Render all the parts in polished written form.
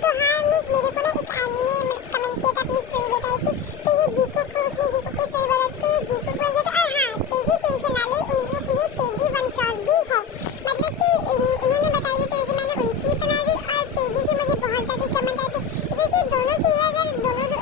तो हाँ मिस, मेरे को ना एक आदमी ने कमेंट किया था, अपनी स्टोरी बताई थी, तो ये जीको को, उसने जीको की स्टोरी बताई थी, ये जीको को जो, और हाँ पेगी टेंशन ना ले, उनको ये पेगी वन शॉट भी है, मतलब कि उन्होंने बताई थी, तो मैंने उनकी बना दी, और पेगी की मुझे बहुत ज़्यादा कमेंट आए थे। वैसे दोनों की अगर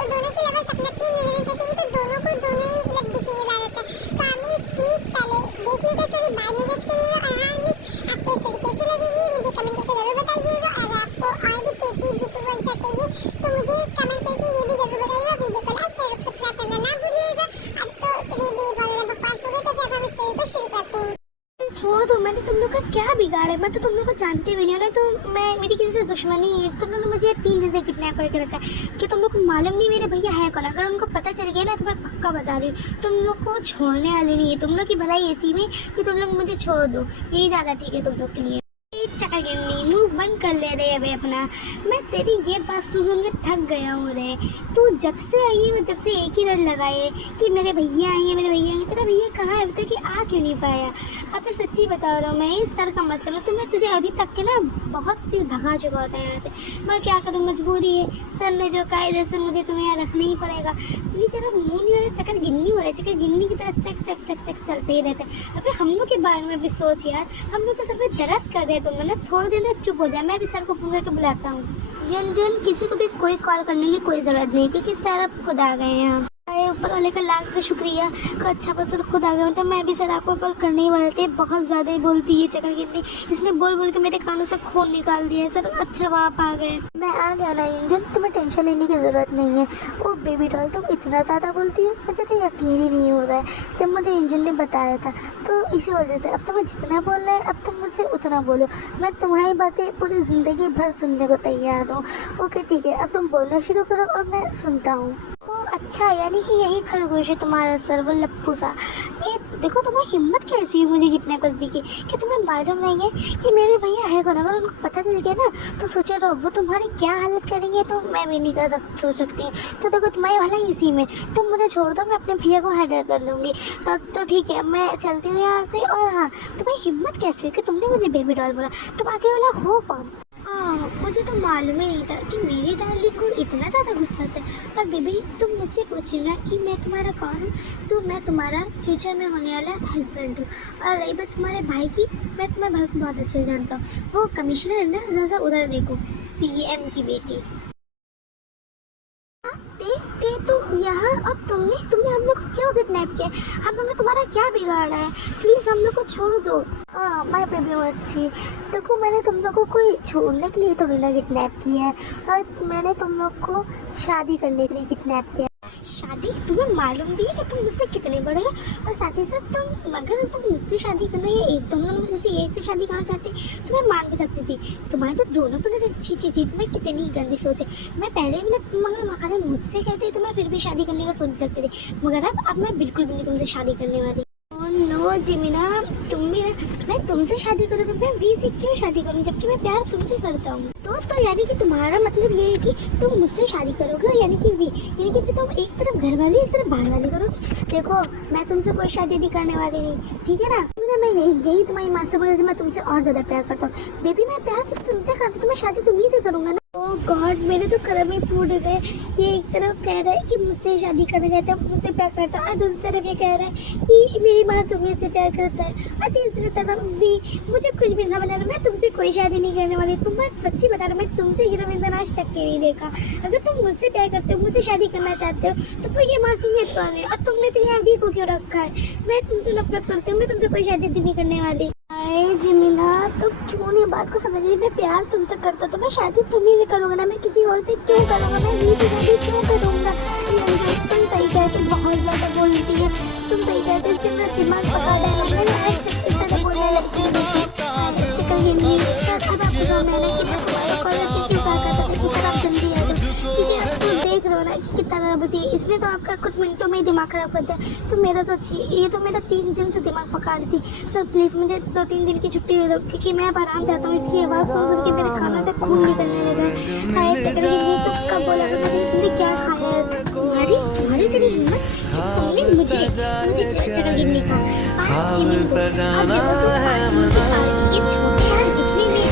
दोनों की लगभग अपने अपने नजर देखेंगे तो दोनों को दोनों ही मतलब दिखेंगे ज़्यादातर। तो आप मिस प्लीज़ पहले देख लीजिए स्टोरी, बाद में जज करिएगा, और हाँ मिस आपको स्टोरी कैसी लगेगी मुझे कमेंट करके ज़रूर बताइएगा, और आपको और भी पेगी जीको वन शॉट चाहिए तो मुझे कमेंट करके ये भी ज़रूर बताइएगा। वीडियो को लाइक शेयर सब्सक्राइब करना ना भूलिएगा। अब तो चलिए बहुत ज़्यादा बकवास हो गई, तो फिर हम स्टोरी को शुरू करते हैं। छोड़ दो, मैंने तुम लोग का क्या बिगाड़ा है? मैं तो तुम लोग को जानती भी नहीं हूँ ना, तो मैं मेरी किसी से दुश्मनी है। तुम लोग ने मुझे 3 दिन से किडनैप करके रखा है कि तुम लोग को मालूम नहीं मेरे भैया है कौन। अगर उनको पता चल गया ना तो मैं पक्का बता रही हूँ, तुम लोग को छोड़ने वाली नहीं है। तुम लोग की भलाई ऐसी में कि तुम लोग मुझे छोड़ दो, यही ज़्यादा ठीक है तुम लोग के लिए। चका गिन्नी मुँह बंद कर ले रहे अबे अपना। मैं तेरी ये बात सुन के थक गया हूँ रे। तू जब से आई है वो जब से एक ही रट लगाए कि मेरे भैया आई है, मेरे भैया आई है। तेरा भैया कहाँ है? अभी तक कि आ क्यों नहीं पाया? अब सच्ची बता रहा हूँ मैं, इस सर का मसला है। तो मैं तुझे अभी तक के ना बहुत ही भगा चुका होता है यहाँ से। मैं क्या करूँ, मजबूरी है। सर ने जो कहा जैसे मुझे तुम्हें यहाँ रखना ही पड़ेगा। नहीं तेरा मुँह नहीं हो रहा, चक्कर गिन्नी हो रहा है। चक्कर गिन्नी की तरह चक चक चक चक चलते ही रहते हैं। अबे हम लोग के बारे में भी सोच यार, हम लोग के सर पे दर्द कर दे तुम ना। थोड़ी देर में चुप हो जाए, मैं भी सर को फोन करके बुलाता हूँ। यंजन किसी को भी कोई कॉल करने की कोई ज़रूरत नहीं, क्योंकि सर अब खुद आ गए हैं यहाँ। ऊपर वाले का लाख का शुक्रिया का अच्छा पर सर खुद आ गए। मतलब मैं भी सर आपको कॉल करने ही वाले थे। बहुत ज़्यादा ही बोलती है चक्कर गिन्नी, इसने बोल बोल के मेरे कानों से खून निकाल दिया है। सर अच्छा आप आ गए, मैं आ गया ना यंजन, तुम्हें टेंशन लेने की ज़रूरत नहीं है। ओ बेबी डॉल तुम इतना ज़्यादा बोलती हो, मुझे तो यकीन ही नहीं हो रहा है। जब मुझे यंजन ने बताया था तो इसी वजह से अब तुम्हें जितना बोलना है अब तुम मुझसे उतना बोलो। मैं तुम्हारी बातें पूरी ज़िंदगी भर सुनने को तैयार हूँ। ओके ठीक है, अब तुम बोलना शुरू करो और मैं सुनता हूँ। अच्छा यानी कि यही खरगोश है तुम्हारा सर, वो लप्पू सा। ये देखो तुम्हारी हिम्मत कैसी है मुझे किडनैप करने की? क्या तुम्हें मालूम नहीं है कि मेरे भैया है कौन? अगर उनको पता चल गया ना तो सोचो रहो वो तुम्हारी क्या हालत करेंगे, तो मैं भी नहीं कर सोच सकती हूँ। तो देखो तुम्हारी भला इसी में, तुम मुझे छोड़ दो, मैं अपने भैया को हैंडल कर लूँगी। तो ठीक है मैं चलती हूँ यहाँ से। और हाँ तुम्हारी हिम्मत कैसी है कि तुमने मुझे बेबी डॉल बोला? तुम आगे वाला हो कौन? हाँ मुझे तो मालूम ही नहीं था कि मेरी डार्लिंग को इतना ज़्यादा गुस्सा आता है। और बेबी तुम मुझसे पूछे ना कि मैं तुम्हारा कौन हूँ, तो मैं तुम्हारा फ्यूचर में होने वाला हस्बैंड हूँ। और रही बात तुम्हारे भाई की, मैं तुम्हारे भाई को बहुत अच्छे से जानता हूँ। वो कमिश्नर है ना, ज़्यादा उधर देखो, CM की बेटी। देखते तुम यहाँ, और तुमने हम लोग को क्यों किडनैप किया? हम लोग ने तुम्हारा क्या बिगाड़ा है? प्लीज़ हम लोग को छोड़ दो। हाँ मैं बेबी हूँ अच्छी। देखो मैंने तुम लोग को कोई छोड़ने के लिए थोड़ी ना किडनैप किया है, और मैंने तुम लोग को शादी करने के लिए किडनैप किया है। शादी? तुम्हें मालूम भी है कि तुम मुझसे कितने बड़े हो? और साथ ही साथ अगर तुम मुझसे शादी करना या एक तुम लोग मुझसे एक से शादी करना चाहते तो मैं मान भी सकती थी। तुम्हारे तो दोनों पर अच्छी चीज़, तुम्हें कितनी गंदी सोच है। मैं पहले भी मगर खाली मुझसे कहते तो मैं फिर भी शादी करने का सोच सकती थी, मगर अब मैं बिल्कुल भी नहीं तुमसे शादी करने वाली। नो जिमिना, तुम भी मैं तुमसे शादी करूँगी, मैं वी से क्यों शादी करूँ जबकि मैं प्यार तुमसे करता हूँ। तो यानी कि तुम्हारा मतलब ये है कि तुम मुझसे शादी करोगे, यानी कि वी, यानी कि तुम एक तरफ घर वाली एक तरफ बाहर वाली करोगे। देखो मैं तुमसे कोई शादी नहीं करने वाली नहीं, ठीक है ना? मैं यही तुम्हारी माँ से बोला, मैं तुमसे और ज़्यादा प्यार करता हूँ। बेबी मैं प्यार सिर्फ तुमसे करता हूँ, तो मैं शादी तुम्हीं से करूँगा ना। ओह गॉड मेरे तो कर्म ही फूट गए। ये एक तरफ कह रहा है कि मुझसे शादी करना चाहता है, मुझसे प्यार करता है, और दूसरी तरफ ये कह रहा है कि मेरी माँ सुमिया से प्यार करता है, और तीसरी तरफ भी मुझे कुछ भी समझ नहीं। मैं तुमसे कोई शादी नहीं करने वाली। तुम मैं सच्ची बता रहा हूँ, मैं तुमसे हीरो इंसान आज तक के नहीं देखा। अगर तुम मुझसे प्यार करते हो, मुझसे शादी करना चाहते हो, तो फिर ये मासूमियत कौन है? और तुमने फिर यहाँ भी को क्यों रखा है? मैं तुमसे नफरत करती हूँ, मैं तुमसे कोई शादी नहीं करने वाली। अरे जिमिना तुम क्यों नहीं बात को समझ रही? मैं प्यार तुमसे करता तो मैं शादी तुम्हीं से करूँगा ना, मैं किसी और से क्यों करूँगा? मैं भी शादी क्यों करूँगा? तुम सही कहते, बहुत ज़्यादा बोलती है, तुम सही कहते, इससे मेरा दिमाग पका देगा। बोलने लगती हूँ कहीं नहीं देख रहे हो ना कि कितना ज़्यादा बोलती है। इसने तो आपका कुछ मिनटों में ही दिमाग खराब कर दिया। तो मेरा तो ये तो मेरा 3 दिन से दिमाग पका रही थी। सर प्लीज़ मुझे 2-3 दिन की छुट्टी दे दो, क्योंकि मैं अब आराम चाहता हूँ। इसकी आवाज़ सुन के मेरे खानों से खून निकलने लगा है। हाय चक्कर गिन्नी तो कब बोला तुमने क्या खाया है? तुम्हारी इतनी हिम्मत, तुमने मुझे चक्कर गिन्नी का ये छोटे यार दिखने में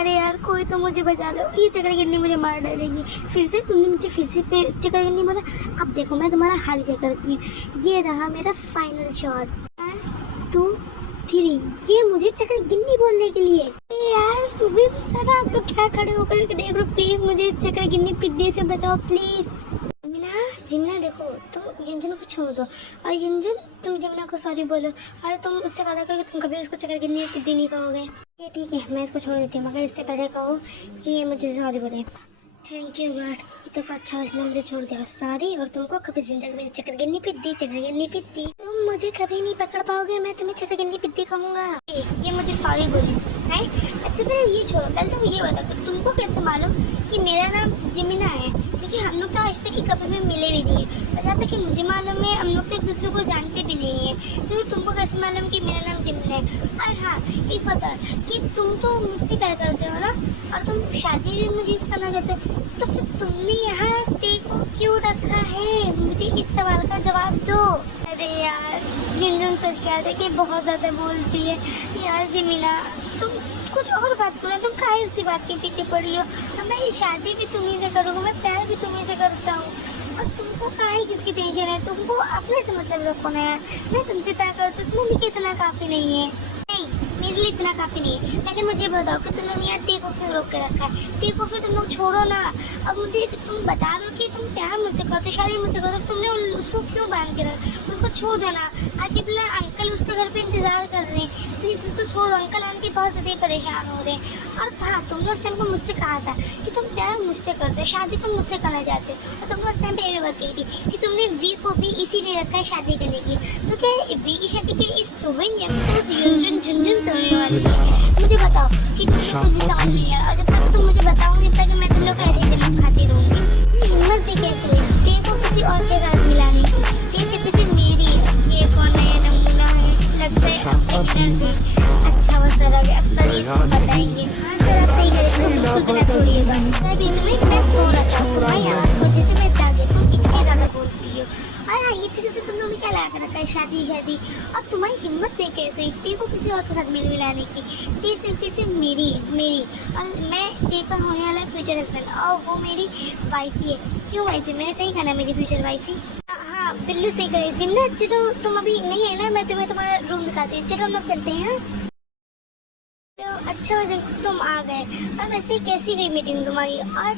अरे यार कोई तो मुझे बचा लो, ये चक्रगिन्नी मुझे मार डालेगी। फिर से तुमने मुझे फिर से चक्रगिन्नी बोला। अब देखो मैं तुम्हारा हाल क्या करती हूँ। ये रहा मेरा फाइनल शॉट। 1 2 3। ये मुझे चक्रगिन्नी बोलने के लिए। यार सुबह सर आप लोग क्या खड़े होकर के देख रहे हो, प्लीज मुझे इस चक्रगिन्नी पिद्दी से बचाओ प्लीज। जिमना देखो तुम युंजन को छोड़ दो, और युंजन तुम जिमना को सॉरी बोलो, और तुम उससे वादा करो कि तुम कभी उसको चक्रगिन्नी पिद्दी नहीं कहोगे। ये ठीक है मैं इसको छोड़ देती हूँ, मगर इससे पहले कहो कि ये मुझे सॉरी बोले। थैंक यू गॉड, ये तो अच्छा इसने मुझे छोड़ दिया। सॉरी, और तुमको कभी जिंदगी में चक्रगिन्नी पिद्दी तुम मुझे कभी नहीं पकड़ पाओगे, मैं तुम्हें चक्रगिन्नी पिद्दी कहूँगा। ये मुझे सॉरी बोली है। अच्छा पहले ये छोड़ो, पहले तुम ये बताओ तुमको कैसे मालूम कि मेरा नाम जिमिना है, क्योंकि हम लोग तो आज तक ही कभी भी मिले भी नहीं है। अच्छा तक कि मुझे मालूम है हम लोग तो एक दूसरे को जानते भी नहीं है, तो तुमको कैसे मालूम कि मेरा नाम जिमिना है। और हाँ एक पता कि तुम तो मुझसे प्यार करते हो ना, और तुम शादी भी मुझे करना चाहते हो, तो फिर तुमने यहाँ देखो क्यों रखा है, मुझे इस सवाल का जवाब दो। अरे यार युंजन सच कह रहे कि बहुत ज़्यादा बोलती है यार जिमिना, तुम कुछ और बात करो, तुम काहे उसी बात के पीछे पड़ी हो। मैं शादी भी तुम्ही से करूँगा, मैं प्यार भी तुम्ही से करता हूँ, और तुमको काहे किसकी टेंशन है, तुमको अपने से मतलब रखो ना यार। मैं तुमसे प्यार करती हूँ, तुम्हें इतना काफ़ी नहीं है। नहीं मेरे लिए इतना काफ़ी नहीं है। पहले मुझे बताओ कि तुमने यार टे को क्यों रोक के रखा है, टे को फिर तुम लोग छोड़ो ना। अब मुझे तुम बता दो कि तुम प्यार मुझसे करते, शादी मुझसे करते, तुमने उसको क्यों बांध के रखा, उसको छोड़ दो ना। आगे बोला अंकल उसके घर पे इंतज़ार कर रहे हैं, प्लीज़ उसको छोड़ो, अंकल आंटी बहुत ज़्यादा परेशान हो रहे हैं। और हाँ तुमने उस टाइम को मुझसे कहा था कि तुम प्यार मुझसे करते हो, शादी तुम मुझसे करना चाहते हो, और तुमने उस टाइम पे ये बात कही थी कि तुमने वी को भी इसीलिए रखा है शादी करने के लिए। तो क्या वी की शादी के इस सुबह झुंझुन से होने वाली है? मुझे बताओ कि तुम कुछ भी समझ नहीं है, अगर तक तुम मुझे बताओगे तब मैं तुम लोग को ऐसे जन्म खाती रहूँगी। हिम्मत भी कैसे हुई देखो किसी और के साथ मिलाने की, ये सिर्फ मेरी है। ये कौन है नमूना है, लगता है अच्छा वो सर अब सर इसको बताएंगे। हाँ सर आप सही करेंगे, छोड़िएगा मैं सो रखा हूँ यार, जैसे मैं जागे तुम इतने ज़्यादा बोलती हो। और हाँ ये तरीके से तुम लोग ने क्या लगा कर रखा है शादी। अब तुम्हारी हिम्मत नहीं कैसे हुई टे को किसी और के साथ मिलाने की। टे सिर्फ मेरी और मैं टे पर होने वाला फ्यूचर हस्बैंड, और वो मेरी वाइफी है। क्यों वाइफी, मैंने सही कहा ना मेरी फ्यूचर वाइफी। हाँ बिल्कुल सही करे जिन्ना। चलो तुम अभी नहीं है ना, मैं तुम्हें तुम्हारा रूम दिखाती हूँ, चलो हम लोग चलते हैं। तो अच्छा हो जब तुम आ गए। और वैसे कैसी गई मीटिंग तुम्हारी, और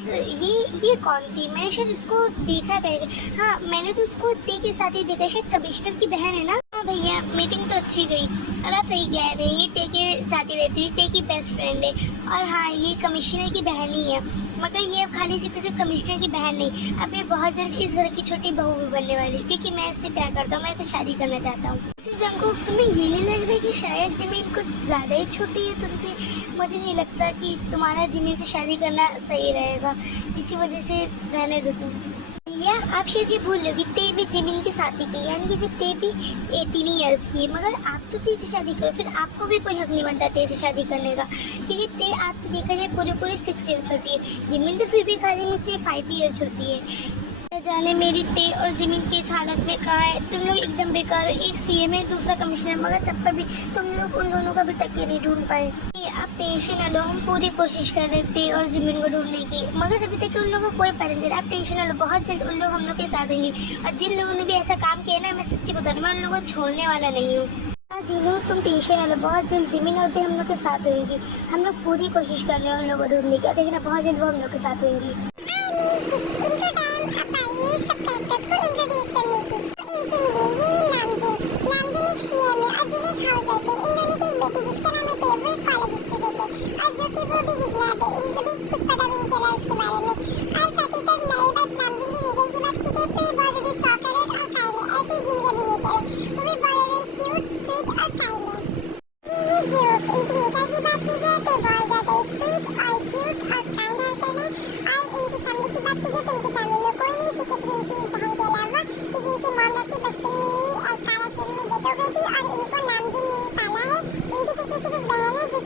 ये कौन थी, मैंने शायद इसको देखा करेगा। हाँ मैंने तो उसको टे के साथ ही देखा, शायद कमिश्नर की बहन है ना। हाँ भैया मीटिंग तो अच्छी गई, और आप सही कह रहे हैं, ये टे के साथ ही रहती है, टे की बेस्ट फ्रेंड है। और हाँ ये कमिश्नर की बहन ही है, मगर ये अब खाली सिर्फ कमिश्नर की बहन नहीं, अब ये बहुत जल्द इस घर की छोटी बहू भी बनने वाली है, क्योंकि मैं इससे प्यार करता हूँ, मैं इससे शादी करना चाहता हूँ। इसी जंगू तुम्हें ये नहीं लग रहा कि शायद ज़मीन कुछ ज़्यादा ही छोटी है तुमसे? मुझे नहीं लगता कि तुम्हारा ज़मीन से शादी करना सही रहेगा, इसी वजह से रहने दो तुम। या आप शायद ये भूल लो कि ते भी जिमिन के साथ ही की, यानी कि फिर ते भी 18 ईयर्स की है, मगर आप तो ते से शादी करो, फिर आपको भी कोई हक नहीं बनता ते से शादी करने का, क्योंकि ते आपसे देखा जाए पूरे 6 ईयर छोटी है, जिमिन तो फिर भी खाली मुझसे 5 ईयर छोटी है। जाने मेरी टे और जिमिन की इस हालत में कहाँ है, तुम लोग एकदम बेकार हो, एक सीएम है दूसरा कमिश्नर, मगर तब पर भी तुम लोग उन दोनों का भी तक नहीं ढूंढ पाए। आप टेंशन ना लो, हम पूरी कोशिश कर रहे थे और जिमिन को ढूंढने की, मगर अभी तक उन लोगों को कोई पता नहीं। आप टेंशन ना लो, बहुत जल्द उन लोग हम लोग के साथ होंगे, और जिन लोगों ने भी ऐसा काम किया ना, मैं सच्ची बता रही हूँ, मैं उन लोगों को छोड़ने वाला नहीं हूँ। हाँ जीनू तुम टेंशन ना लो, बहुत जल्द जिमिन और ते हम लोग के साथ होंगी, हम लोग पूरी कोशिश कर रहे हैं उन लोगों को ढूंढने की, देखना बहुत जल्द वो हम लोग के साथ होंगी।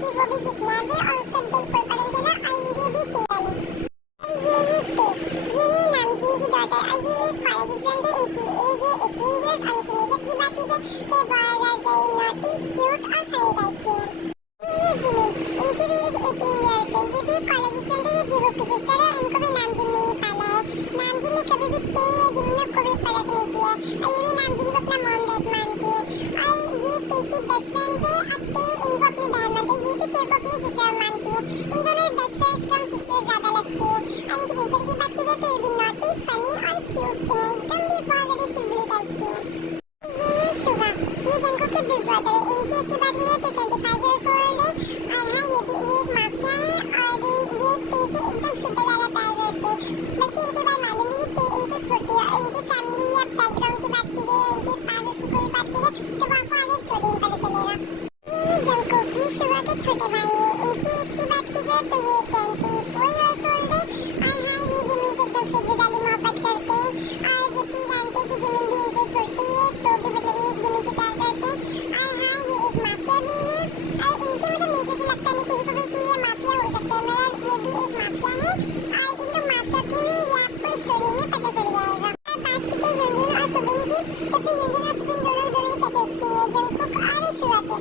वो भी कितना है और उसका बिल्कुल पता चला बेस्ट फ्रेंड थे, अब ते इनको अपनी बहन मानते, ये भी तेरे को अपनी सिस्टर मानती है। इन दोनों बेस्ट फ्रेंड्स कम सिस्टर ज्यादा लगती है। और इनके नेचर की बात करें तो ये भी नॉटी, फनी और क्यूट है, एकदम भी बहुत ज्यादा चुलबुली टाइप की है। ये शुगा, ये जंकुक के बिग ब्रदर है। इनकी इसकी बात करें तो 25 इयर्स ओल्ड है। और हाँ, ये एक माफिया है और ये पे से एकदम शिद्दत वाला प्यार करते हैं। बल्कि इनके बारे मालूम नहीं, पे इनसे छोटी है। और इनकी फैमिली या बैकग्राउंड की बात करें, इनके पास की कोई बात करें तो वहाँ को आगे स्टोरी में पता चलेगा। ये जंकुक ये शुगा के छोटे भाई है। इनकी इसकी बात की जाए तो ये 24 इयर्स ओल्ड है। और हाँ, ये जिमिन से एकदम शिद्दत वाली मोहब्बत करते हैं। और जबकि जानते हैं कि जिमिन भी इनसे छोटी है तो भी मतलब ये जिमिन से प्यार करते हैं। और हाँ, ये एक माफिया भी है। और इनके मतलब नीचे से लगता नहीं किसी को भी कि ये माफिया हो सकते हैं, मगर ये भी एक माफिया है। और इन लोग माफिया क्यों है ये आपको स्टोरी में पता चल जाएगा। बात की तो यूजिन और सुबिन की, तो फिर यूजिन और सुबिन दोनों सेक्रेटरी है जंकुक और शुगा के।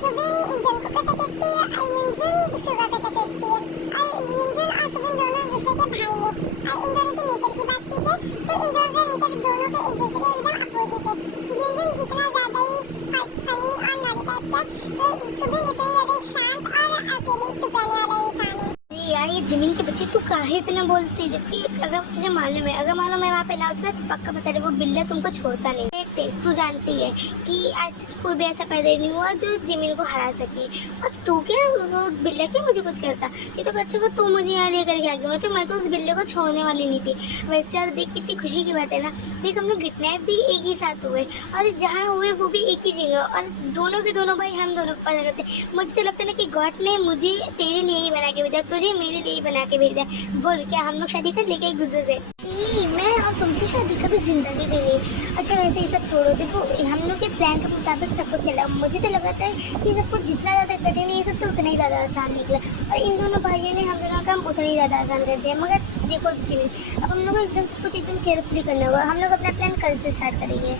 सुबिन जंकुक का सेक्रेटरी है और यूजिन शुगा का सेक्रेटरी है। और यूजिन और सुबिन दोनों एक दूसरे के भाई हैं। और इन दोनों के नेचर की बात की जाए तो इन दोनों का नेचर दोनों के एक दूसरे के एकदम अपोजिट है। यूजिन जितना ज्यादा ही फनी और नॉटी टाइप का, तो सुबिन उतना ज्यादा शांत और अकेले चुप रहने वाला इंसान है। यार ये जिमिन के बच्चे तू काहे इतना बोलती, जबकि अगर तुझे मालूम है, अगर मालूम है वहाँ पे ना उतरा तो पक्का बता रहे वो बिल्ला तुमको छोड़ता नहीं। देख तू जानती है कि आज कोई भी ऐसा पैदा नहीं हुआ जो जिमिन को हरा सके। और तू क्या वो बिल्ला क्या मुझे कुछ करता, ये तो अच्छा हुआ तू मुझे यहाँ लेकर के आ गई, तो मैं तो उस बिल्ले को छोड़ने वाली नहीं थी। वैसे यार देख कितनी खुशी की बात है ना। देख हम लोग किडनैप भी एक ही साथ हुए और जहाँ हुए वो भी एक ही जगह, और दोनों के दोनों भाई हम दोनों पता करते। मुझे तो लगता है ना कि गॉड ने मुझे तेरे लिए ही बना के भेजा, तुझे मेरे लिए ही बना के भेजा। बोल क्या हम लोग शादी कर लेके एक दूसरे से? मैं और तुमसे शादी कभी जिंदगी में नहीं। अच्छा वैसे ये सब छोड़ो, देखो हम लोग के प्लान के मुताबिक सब कुछ चला। मुझे तो लगा था कि सब कुछ जितना ज़्यादा कठिन है ये सब तो उतना ही ज़्यादा आसान निकला, और इन दोनों भाइयों ने हम दोनों का काम उतना ही ज़्यादा आसान कर दिया। मगर देखो जिमिन, अब हम लोग को एकदम सब कुछ एकदम केयरफुली करना होगा। हम लोग अपना प्लान कल से स्टार्ट करेंगे।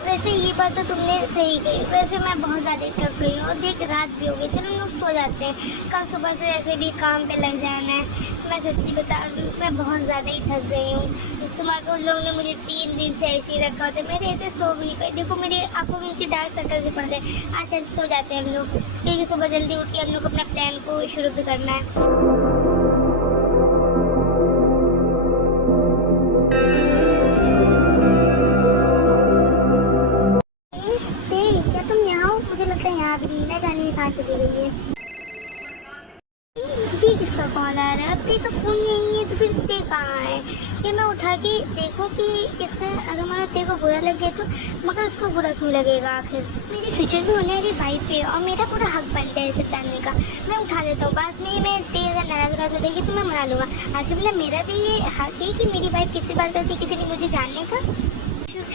वैसे ये बात तो तुमने सही कही। वैसे मैं बहुत ज़्यादा थक गई हूँ, देख रात भी हो गई, चलो हम लोग सो जाते हैं। कल सुबह से ऐसे भी काम पे लग जाना है। मैं सच्ची बता रही हूँ, मैं बहुत ज़्यादा ही थक गई हूँ। तुम्हारे उन लोगों ने मुझे 3 दिन से ऐसे ही रखा होता है, मेरे ऐसे सो भी नहीं पाई। देखो मेरे आंखों में नीचे डार्क सर्कल भी पड़ गए। आज चल सो जाते हैं हम लोग, क्योंकि सुबह जल्दी उठ के हम लोग अपना प्लान को शुरू भी करना है। क्या तुम यहाँ हो? मुझे लगता है यहाँ भी नहीं, ना जाने कहाँ चली गई है। ये किसका कॉल आ रहा है? अब तेरा फोन यही है तो फिर ते कहाँ है? ये मैं उठा के देखो कि किसका, अगर मेरा तेरे को बुरा लग गया तो, मगर उसको बुरा क्यों लगेगा? आखिर मेरे फ्यूचर में होने वाली वाइफ है और मेरा पूरा हक बनता है इसे जानने का। मैं उठा लेता हूँ, बाद में मैं ते अगर नाराज हो जाएगी तो मैं मना लूँगा। आखिर मतलब मेरा भी ये हक है कि मेरी वाइफ किससे बात करती है, किसी ने मुझे जानने का।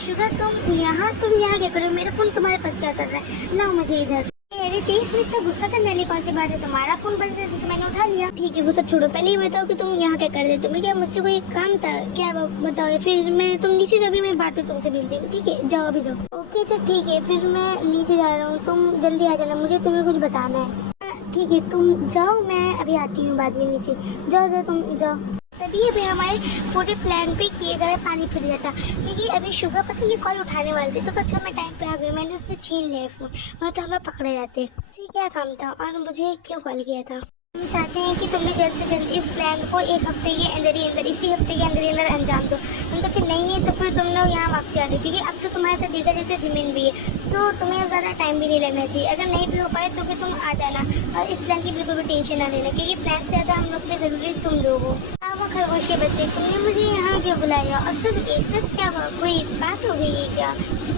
शुगर तुम यहाँ क्या करो? मेरा फ़ोन तुम्हारे पास क्या कर रहा है? ना मुझे इधर। अरे तेईस में इतना गुस्सा करने वाली कौन सी बात है? तुम्हारा फ़ोन बज रहा है जिसे मैंने उठा लिया। ठीक है वो सब छोड़ो, पहले ये बताओ कि तुम यहाँ क्या कर रहे? तुम्हें क्या मुझसे कोई काम था क्या? बताओ। फिर मैं तुम नीचे जाओ, अभी मैं बात में तुमसे मिलती हूँ। ठीक है जाओ, अभी जाओ। ओके अच्छा ठीक है, फिर मैं नीचे जा रहा हूँ, तुम जल्दी आ जाना, मुझे तुम्हें कुछ बताना है। ठीक है तुम जाओ, मैं अभी आती हूँ बाद में नीचे। जाओ जाओ तुम जाओ। तभी अभी हमारे पूरे प्लान पे किए गए पानी फिर जाता, क्योंकि अभी शुगर पता ये कॉल उठाने वाले थे तो अच्छा मैं टाइम पे आ गई, मैंने उससे छीन लिया फ़ोन, और तो हमें पकड़े जाते। इसी क्या काम था और मुझे क्यों कॉल किया था? हम चाहते हैं कि तुम भी जल्द से जल्द इस प्लान को एक हफ्ते के अंदर ही अंदर, इसी हफ्ते के अंदर ही अंदर अंजाम दो। हम तो फिर नहीं है तो फिर तुम लोग यहाँ वापसी आ जाओ, क्योंकि अब तो तुम्हारे साथ देखा जाए तो ज़मीन भी है, तो तुम्हें ज़्यादा टाइम भी नहीं लगना चाहिए। अगर नहीं भी हो पाए तो फिर तुम आ जाना, और इस प्लान की बिल्कुल भी टेंशन ना लेना, क्योंकि प्लान से ज़्यादा हम लोग के लिए ज़रूरी तुम लोग हो। वो खरगोश के बच्चे, तुमने मुझे यहाँ क्यों बुलाया? और सब एक साथ क्या हुआ? कोई बात हो गई है क्या?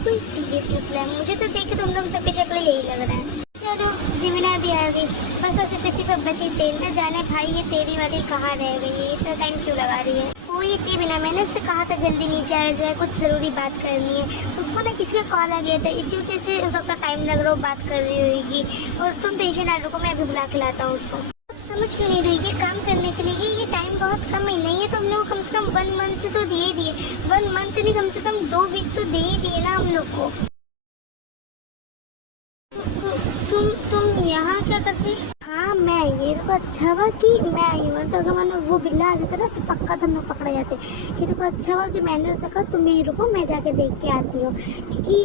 कोई सीरियस मसला है? मुझे तो देख के तुम लोग सबकी शक्ल यही लग रहा है। चलो जिमिना भी आ गई, बस उसे किसी पर बची तेल न जाने भाई ये तेरी वाली कहाँ रह गई है, इतना टाइम क्यों लगा रही है? वो ये कि बिना, मैंने उससे कहा था जल्दी नीचे आ जाए, कुछ ज़रूरी बात करनी है। उसको ना किसी का कॉल आ गया था, इसी वजह से उसका टाइम लग रहा हो, बात कर रही होगी। और तुम टेंशन ना रखो, मैं अभी बुला के लाता हूँ उसको। समझ क्यों नहीं रही? ये काम करने के लिए ये टाइम बहुत कम ही नहीं है, तो हम लोग कम से कम 1 मंथ तो दिए 1 मंथ नहीं, कम से कम 2 वीक तो दे ही दिए ना हम लोग को। तुम यहाँ क्या करते? हाँ मैं ये तो अच्छा हुआ कि मैं आई हूँ, तो अगर मैंने वो बिल्ला आ जाता ना तो पक्का तुम लोग पकड़े जाते। ये तो अच्छा हुआ कि मैंने उससे कहा तुम यहीं रुको, मैं जाके देख के आती हूँ, क्योंकि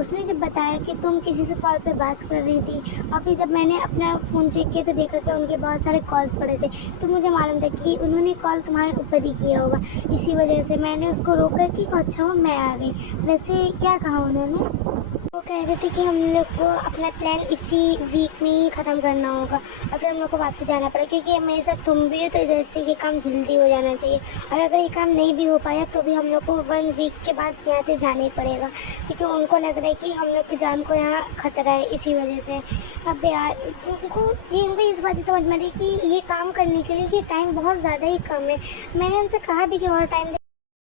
उसने जब बताया कि तुम किसी से कॉल पे बात कर रही थी और फिर जब मैंने अपना फ़ोन चेक किया तो देखा कि उनके बहुत सारे कॉल्स पड़े थे, तो मुझे मालूम था कि उन्होंने कॉल तुम्हारे ऊपर ही किया होगा। इसी वजह से मैंने उसको रोका कि अच्छा हुआ मैं आ गई। वैसे क्या कहा उन्होंने? वो कह रहे थे कि हम लोग को अपना प्लान इसी वीक में ही ख़त्म करना होगा और फिर हम लोग को वापस जाना पड़ेगा, क्योंकि मेरे साथ तुम भी हो तो जैसे ये काम जल्दी हो जाना चाहिए। और अगर ये काम नहीं भी हो पाया तो भी हम लोग को 1 वीक के बाद यहाँ से जाना ही पड़ेगा, क्योंकि उनको लग रहा है कि हम लोग की जान को यहाँ खतरा है। इसी वजह से अब यार उनको इस बात की समझ में आ रही कि ये काम करने के लिए ये टाइम बहुत ज़्यादा ही कम है। मैंने उनसे कहा भी कि और टाइम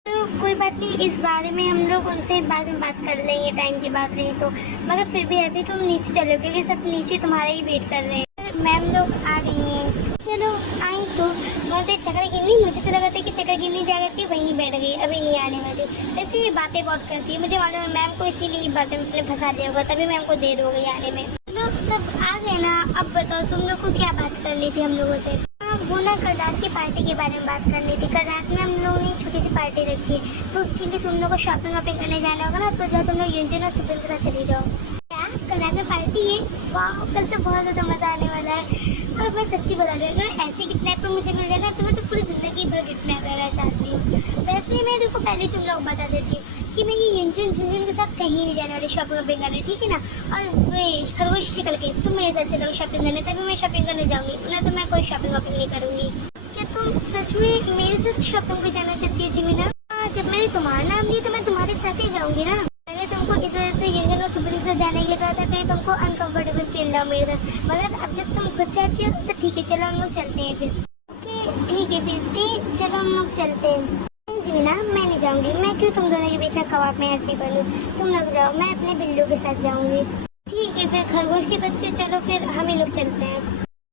तो कोई बात नहीं, इस बारे में हम लोग उनसे बाद में बात कर लेंगे, टाइम की बात नहीं तो। मगर फिर भी अभी तुम नीचे चलो, क्योंकि सब नीचे तुम्हारे ही वेट कर रहे हैं। मैम लोग आ गई हैं, चलो आई तो मुझे चक्कर गिरनी, मुझे तो लगा था कि चक्कर गिरनी जा करके वहीं बैठ गई, अभी नहीं आने वाली। वैसे बातें बहुत करती है, मुझे मालूम है मैम को इसीलिए बातें में फंसा दिया होगा, तभी मैम को देर हो गई आने में। लोग सब आ गए ना, अब बताओ तुम लोग को क्या बात करनी थी हम लोगों से? वो ना कल रात की पार्टी के बारे में बात करनी थी। कल रात में हम लोगों ने छोटी सी पार्टी रखी है, तो उसके लिए तुम लोग को शॉपिंग वॉपिंग करने जाना होगा ना, तो जाओ तुम लोग यूंजन और सुबह के साथ चली जाओ। क्या कल रात में पार्टी है? वाह, कल तो बहुत ज़्यादा मज़ा आने वाला है। और मैं सच्ची बता रही हूँ, अगर ऐसे किडनैपर मुझे मिल जाए ना तो मैं तो पूरी ज़िंदगी भर किडनैप रहना चाहती हूँ। वैसे मैं देखो पहले तुम लोग बता देती हूँ कि मैं ये यूंजन झुंझुन के साथ कहीं नहीं जाने वाली शॉपिंग वॉपिंग करने, ठीक है ना? और वे खरगोश निकल के तुम मेरे साथ चलो शॉपिंग करने, तभी मैं शॉपिंग करने जाऊँगी, उन्हें तो मैं कोई शॉपिंग वॉपिंग नहीं करूँगी। क्या तुम सच में मेरे साथ शॉपिंग पे जाना चाहती है जिमिना? जब मैंने तुम्हारा नाम लिया तो मैं तुम्हारे साथ ही जाऊँगी ना। मैंने तुमको इस वजह से यूंजन और सुबह के साथ जाने के लिए कहा था कहीं तुमको अनकम्फर्टेबल फील ना हो मेरे साथ, मगर अब जब तुम खुद चाहती हो तो ठीक है, चलो हम लोग चलते हैं फिर। ओके ठीक है फिर चलो हम लोग चलते हैं। जिमिना मैं नहीं जाऊँगी, मैं क्यों तुम दोनों के बीच में कबाब में हड्डी बनूँ? तुम लोग जाओ, मैं अपने बिल्लू के साथ जाऊँगी। ठीक है फिर खरगोश के बच्चे, चलो फिर हम ही लोग चलते हैं।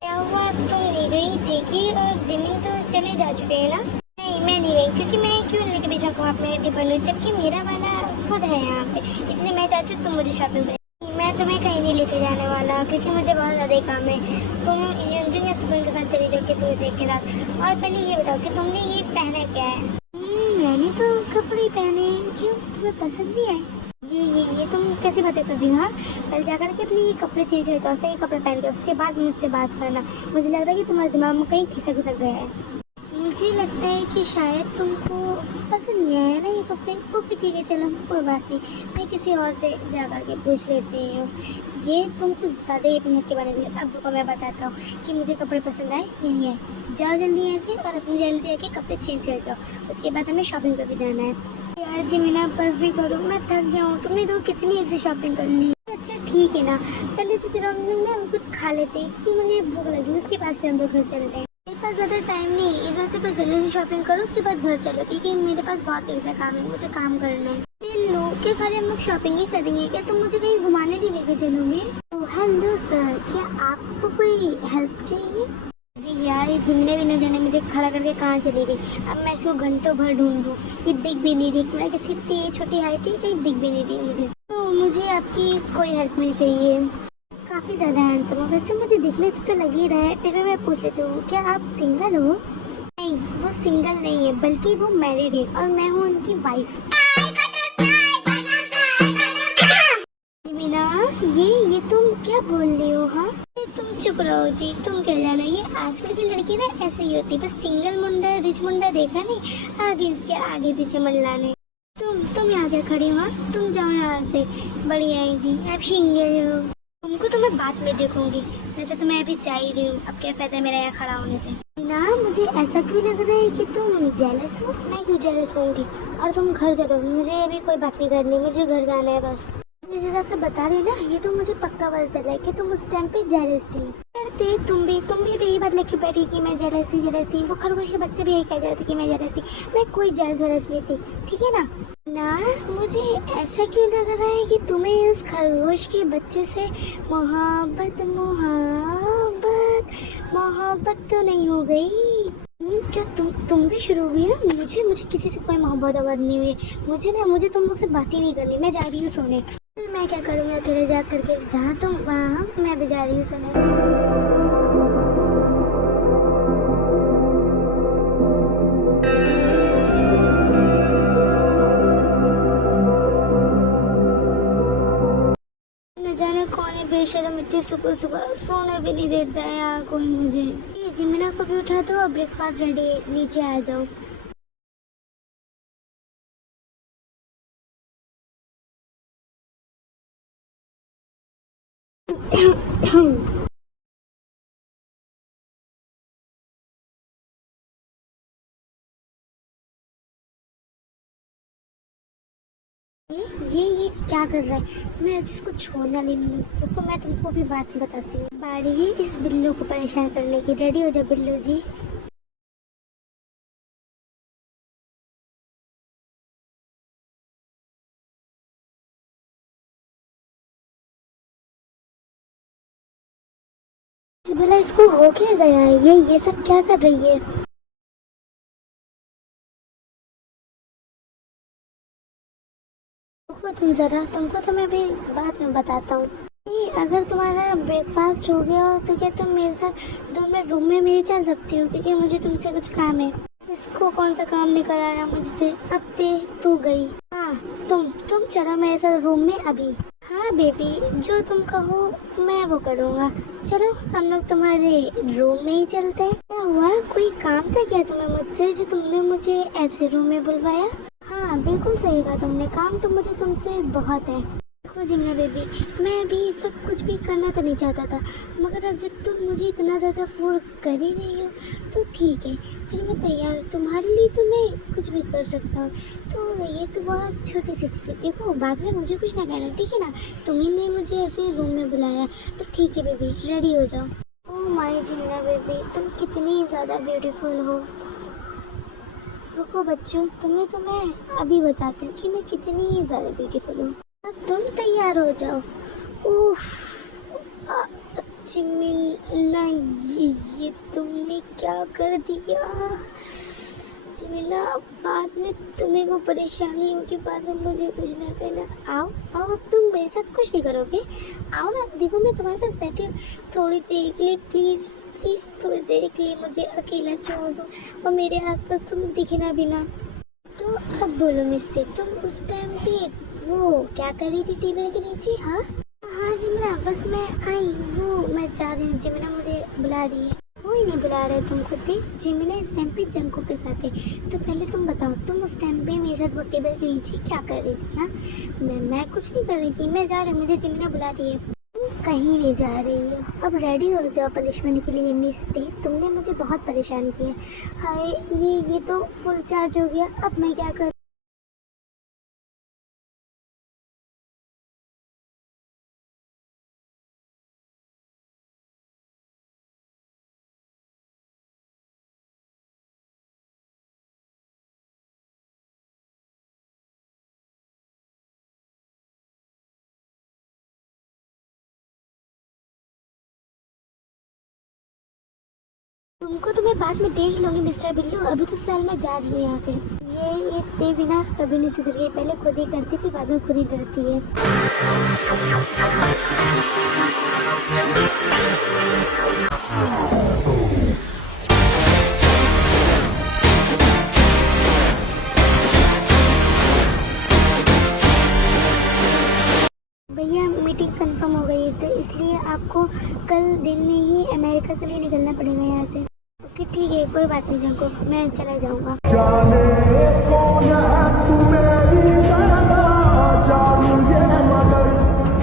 क्या हुआ, तुम नहीं गई? जेकी और जिमिन तो चले जा चुके हैं ना? नहीं मैं नहीं गई, क्योंकि मैं क्यों उनके बीच में कबाब में हड्डी बनूँ, जबकि मेरा वाला खुद है यहाँ पे, इसलिए मैं चाहती हूँ तुम मुझे शॉपिंग करें। मैं तुम्हें कहीं नहीं लेके जाने वाला, क्योंकि मुझे बहुत ज़्यादा काम है। तुम यूंजन या सुबह के साथ चली जाओ किसी में से एक के साथ। और पहले ये बताओ कि तुमने ये पहना क्या है? मैंने तो कपड़े पहने, क्यों तुम्हें पसंद नहीं है? ये तुम कैसी बातें कर रही हो? हाँ कल जाकर के अपने ये कपड़े चेंज करके और सही कपड़े पहन के उसके बाद मुझसे बात करना। मुझे लग रहा है कि तुम्हारे दिमाग में कहीं खिसक गया है। मुझे लगता है कि शायद तुमको पसंद नहीं आया ना ये कपड़े। ओके ठीक है चलो कोई बात नहीं, मैं किसी और से जा कर के पूछ लेती हूँ। ये तुम कुछ ज़्यादा ही अपनी हद के बारे में। अब रुको मैं बताता हूँ कि मुझे कपड़े पसंद आए या नहीं आए। जाओ जल्दी यहाँ से और अपनी जल्दी आके कपड़े चेंज कर दो, उसके बाद हमें शॉपिंग पर भी जाना है। यार जिमिना बस भी करो, मैं थक गया हूँ। तुमने तो कितनी ऐसी शॉपिंग करनी है। अच्छा ठीक है ना, पहले तो चलो हम लोग ना कुछ खा लेते हैं क्योंकि मुझे भूख लगी, उसके बाद फिर हम लोग घर चलते हैं। मेरे पास ज़्यादा टाइम नहीं है, इस वजह से बस जल्दी से शॉपिंग करो उसके बाद घर चलो, क्योंकि मेरे पास बहुत ऐसा काम है, मुझे काम करना है। फिर लोग के खाली हम लोग शॉपिंग ही करेंगे क्या? तुम मुझे कहीं घुमाने नहीं लेकर चलोगे? हेलो सर, क्या आपको कोई हेल्प चाहिए? अरे यार ये जिमने भी न जाने मुझे खड़ा करके कहाँ चली गई। अब मैं इसको घंटों भर ढूंढूं, ये दिख भी नहीं रही। मैं किसी इतनी छोटी हाइट ही कहीं दिख भी नहीं रही मुझे। तो मुझे आपकी कोई हेल्प नहीं चाहिए। काफ़ी ज़्यादा हैंडसम हो, वैसे मुझे दिखने से तो लग ही रहा है। फिर भी मैं पूछ लेती हूँ, क्या आप सिंगल हो? नहीं वो सिंगल नहीं है, बल्कि वो मैरिड है और मैं हूँ उनकी वाइफ। मीना ये तुम क्या बोल रही हो? हाँ तुम चुप रहो जी, तुम क्या जानो, ये आजकल की लड़की ना ऐसे ही होती है, बस सिंगल मुंडा रिच मुंडा देखा नहीं, आगे उसके आगे पीछे मल्लाने। तुम यहाँ क्या खड़ी हो? हाँ तुम जाओ यहाँ से, बड़ी आएगी आप सिंगल हो। तुमको तो मैं बाद में देखूंगी, वैसे तो मैं अभी जा ही रही हूँ, अब क्या फायदा मेरा यहाँ खड़ा होने से। ना मुझे ऐसा क्यों लग रहा है कि तुम जेलस हो? मैं क्यों जेलस होंगी? और तुम घर चलो, मुझे अभी कोई बात नहीं करनी, मुझे घर जाना है बस। जिस हिसाब से बता रही ना, ये तो मुझे पक्का पता चला है कि तुम उस टाइम पे जेलस थी। करते तुम भी यही बात लेके बैठी कि मैं जेलस थी। वो खरगोश के बच्चे भी यही कह रहे थे कि मैं जेलस थी। मैं कोई जेलस नहीं थी, ठीक है ना? मुझे ऐसा क्यों लग रहा है कि तुम्हें उस खरगोश के बच्चे से मोहब्बत तो नहीं हो गई? क्या तुम भी शुरू हुई ना? मुझे किसी से कोई मोहब्बत नहीं हुई। मुझे तुम लोग से बात ही नहीं करनी, मैं जा रही हूँ सोने। फिर मैं क्या करूँगी अकेले जा करके, जहाँ तुम वहाँ मैं भी जा रही हूँ सुने। न जाने कौन है बेशरम, इतनी सुबह सुबह सोने भी नहीं देता है यार कोई मुझे। ये जिमिना को भी उठा दो और ब्रेकफास्ट रेडी है, नीचे आ जाओ। ये क्या कर रहा है? मैं अब इसको छोड़ना नहीं हूँ, रुको मैं तुमको भी बात बताती हूँ। बारी है इस बिल्लू को परेशान करने की। रेडी हो जाओ बिल्लू जी। भला इसको हो क्या गया है? ये सब क्या कर रही है? रुको तुम जरा, तुमको तो मैं भी बाद में बताता हूँ। अगर तुम्हारा ब्रेकफास्ट हो गया हो तो क्या तुम मेरे साथ 2 मिनट रूम में मेरे चल सकती हो, क्योंकि मुझे तुमसे कुछ काम है। इसको कौन सा काम निकल आया मुझसे? अब ते तू गई। हाँ तुम चलो मेरे साथ रूम में अभी। हाँ बेबी, जो तुम कहो मैं वो करूँगा। चलो हम लोग तुम्हारे रूम में ही चलते हैं। क्या हुआ, कोई काम था क्या तुम्हें मुझसे जो तुमने मुझे ऐसे रूम में बुलवाया? हाँ बिल्कुल सही कहा तुमने, काम तो मुझे तुमसे बहुत है। देखो जिमिना बेबी, मैं भी सब कुछ भी करना तो नहीं चाहता था, मगर अब जब तुम मुझे इतना ज़्यादा फोर्स कर ही रही हो तो ठीक है, फिर मैं तैयार हूँ। तुम्हारे लिए तो मैं कुछ भी कर सकता हूँ। तो ये तो बहुत छोटी सी चीज़ है। देखो बाद में मुझे कुछ ना कहना, ठीक है ना? तुम्ही ने मुझे ऐसे रूम में बुलाया तो ठीक है बेबी, रेडी हो जाओ। ओह माय जिमिना बेबी, तुम कितनी ज़्यादा ब्यूटीफुल हो। रुको बच्चों, तुम्हें तो मैं अभी बताती हूँ कि मैं कितनी ज़्यादा ब्यूटीफुल हूँ। अब तुम तैयार हो जाओ। उफ, जिमिना ये तुमने क्या कर दिया? जिमिना बाद में तुम्हें को परेशानी होगी, बाद में मुझे कुछ ना कहना। आओ आओ, अब तुम मेरे साथ कुछ नहीं करोगे? आओ ना, देखो मैं तुम्हारे पास बैठी हूँ। थोड़ी देर के लिए प्लीज़ प्लीज़, थोड़ी देर के लिए मुझे अकेला छोड़ दो और मेरे आसपास तुम दिखना भी ना। तो अब बोलो मिस्टर, तुम उस टाइम पे वो क्या कर रही थी टेबल के नीचे? हाँ हाँ जिमिना, बस मैं आई, वो मैं जा रही हूँ। जिमिना मुझे बुला रही है। कोई नहीं बुला रहे तुम खुद भी। जिमिना इस टाइम पे जंको के साथ है। तो पहले तुम बताओ, तुम उस टाइम पे मेरे साथ वो टेबल के नीचे क्या कर रही थी? हाँ मैं कुछ नहीं कर रही थी, मैं जा रही हूँ, मुझे जिमिना बुला रही है। तुम कहीं नहीं जा रही हो, अब रेडी हो जाओ पनिशमेंट के लिए। मिस्टी, तुमने मुझे बहुत परेशान किया। हाय ये तो फुल चार्ज हो गया, अब मैं क्या करूँ? तुमको तो मैं बाद में देख लूंगी मिस्टर बिल्लू, अभी तो फिलहाल मैं जा रही हूँ यहाँ से। ये ते बिना कभी नहीं सुधर गई, पहले खुद ही करती फिर बाद में खुद ही डरती है। भैया मीटिंग कंफर्म हो गई है, तो इसलिए आपको कल दिन में ही अमेरिका के लिए निकलना पड़ेगा यहाँ से। ओके ठीक है, कोई बात नहीं जंको, मैं चला जाऊँगा। जाने कौन है तू मेरी जाना, जानू ये मगर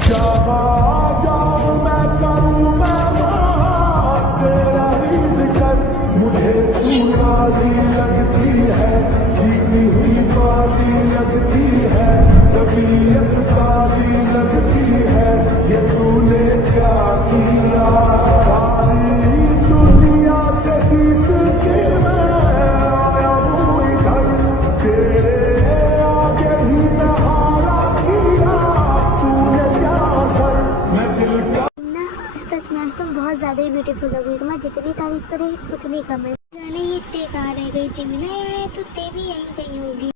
जहाँ जाऊँ मैं करूँ मैं वहाँ तेरा ही जिक्र। मुझे तू राजी लगती है, जीती हुई बाजी लगती है, तबीयत ताजी लगती है। ये तूने क्या किया? सारी दुनिया से जीत के मैं आया हूँ इधर, तेरे आगे ही मैं हारा किया। तूने क्या असर मैं दिल का ना सच में आज तुम बहुत ज़्यादा ही ब्यूटीफुल हो गई, तुम्हारी जितनी तारीफ करे उतनी कम है। जाने ये ते कहाँ रह गई? जिमिना है तो ते भी यहीं कहीं होगी।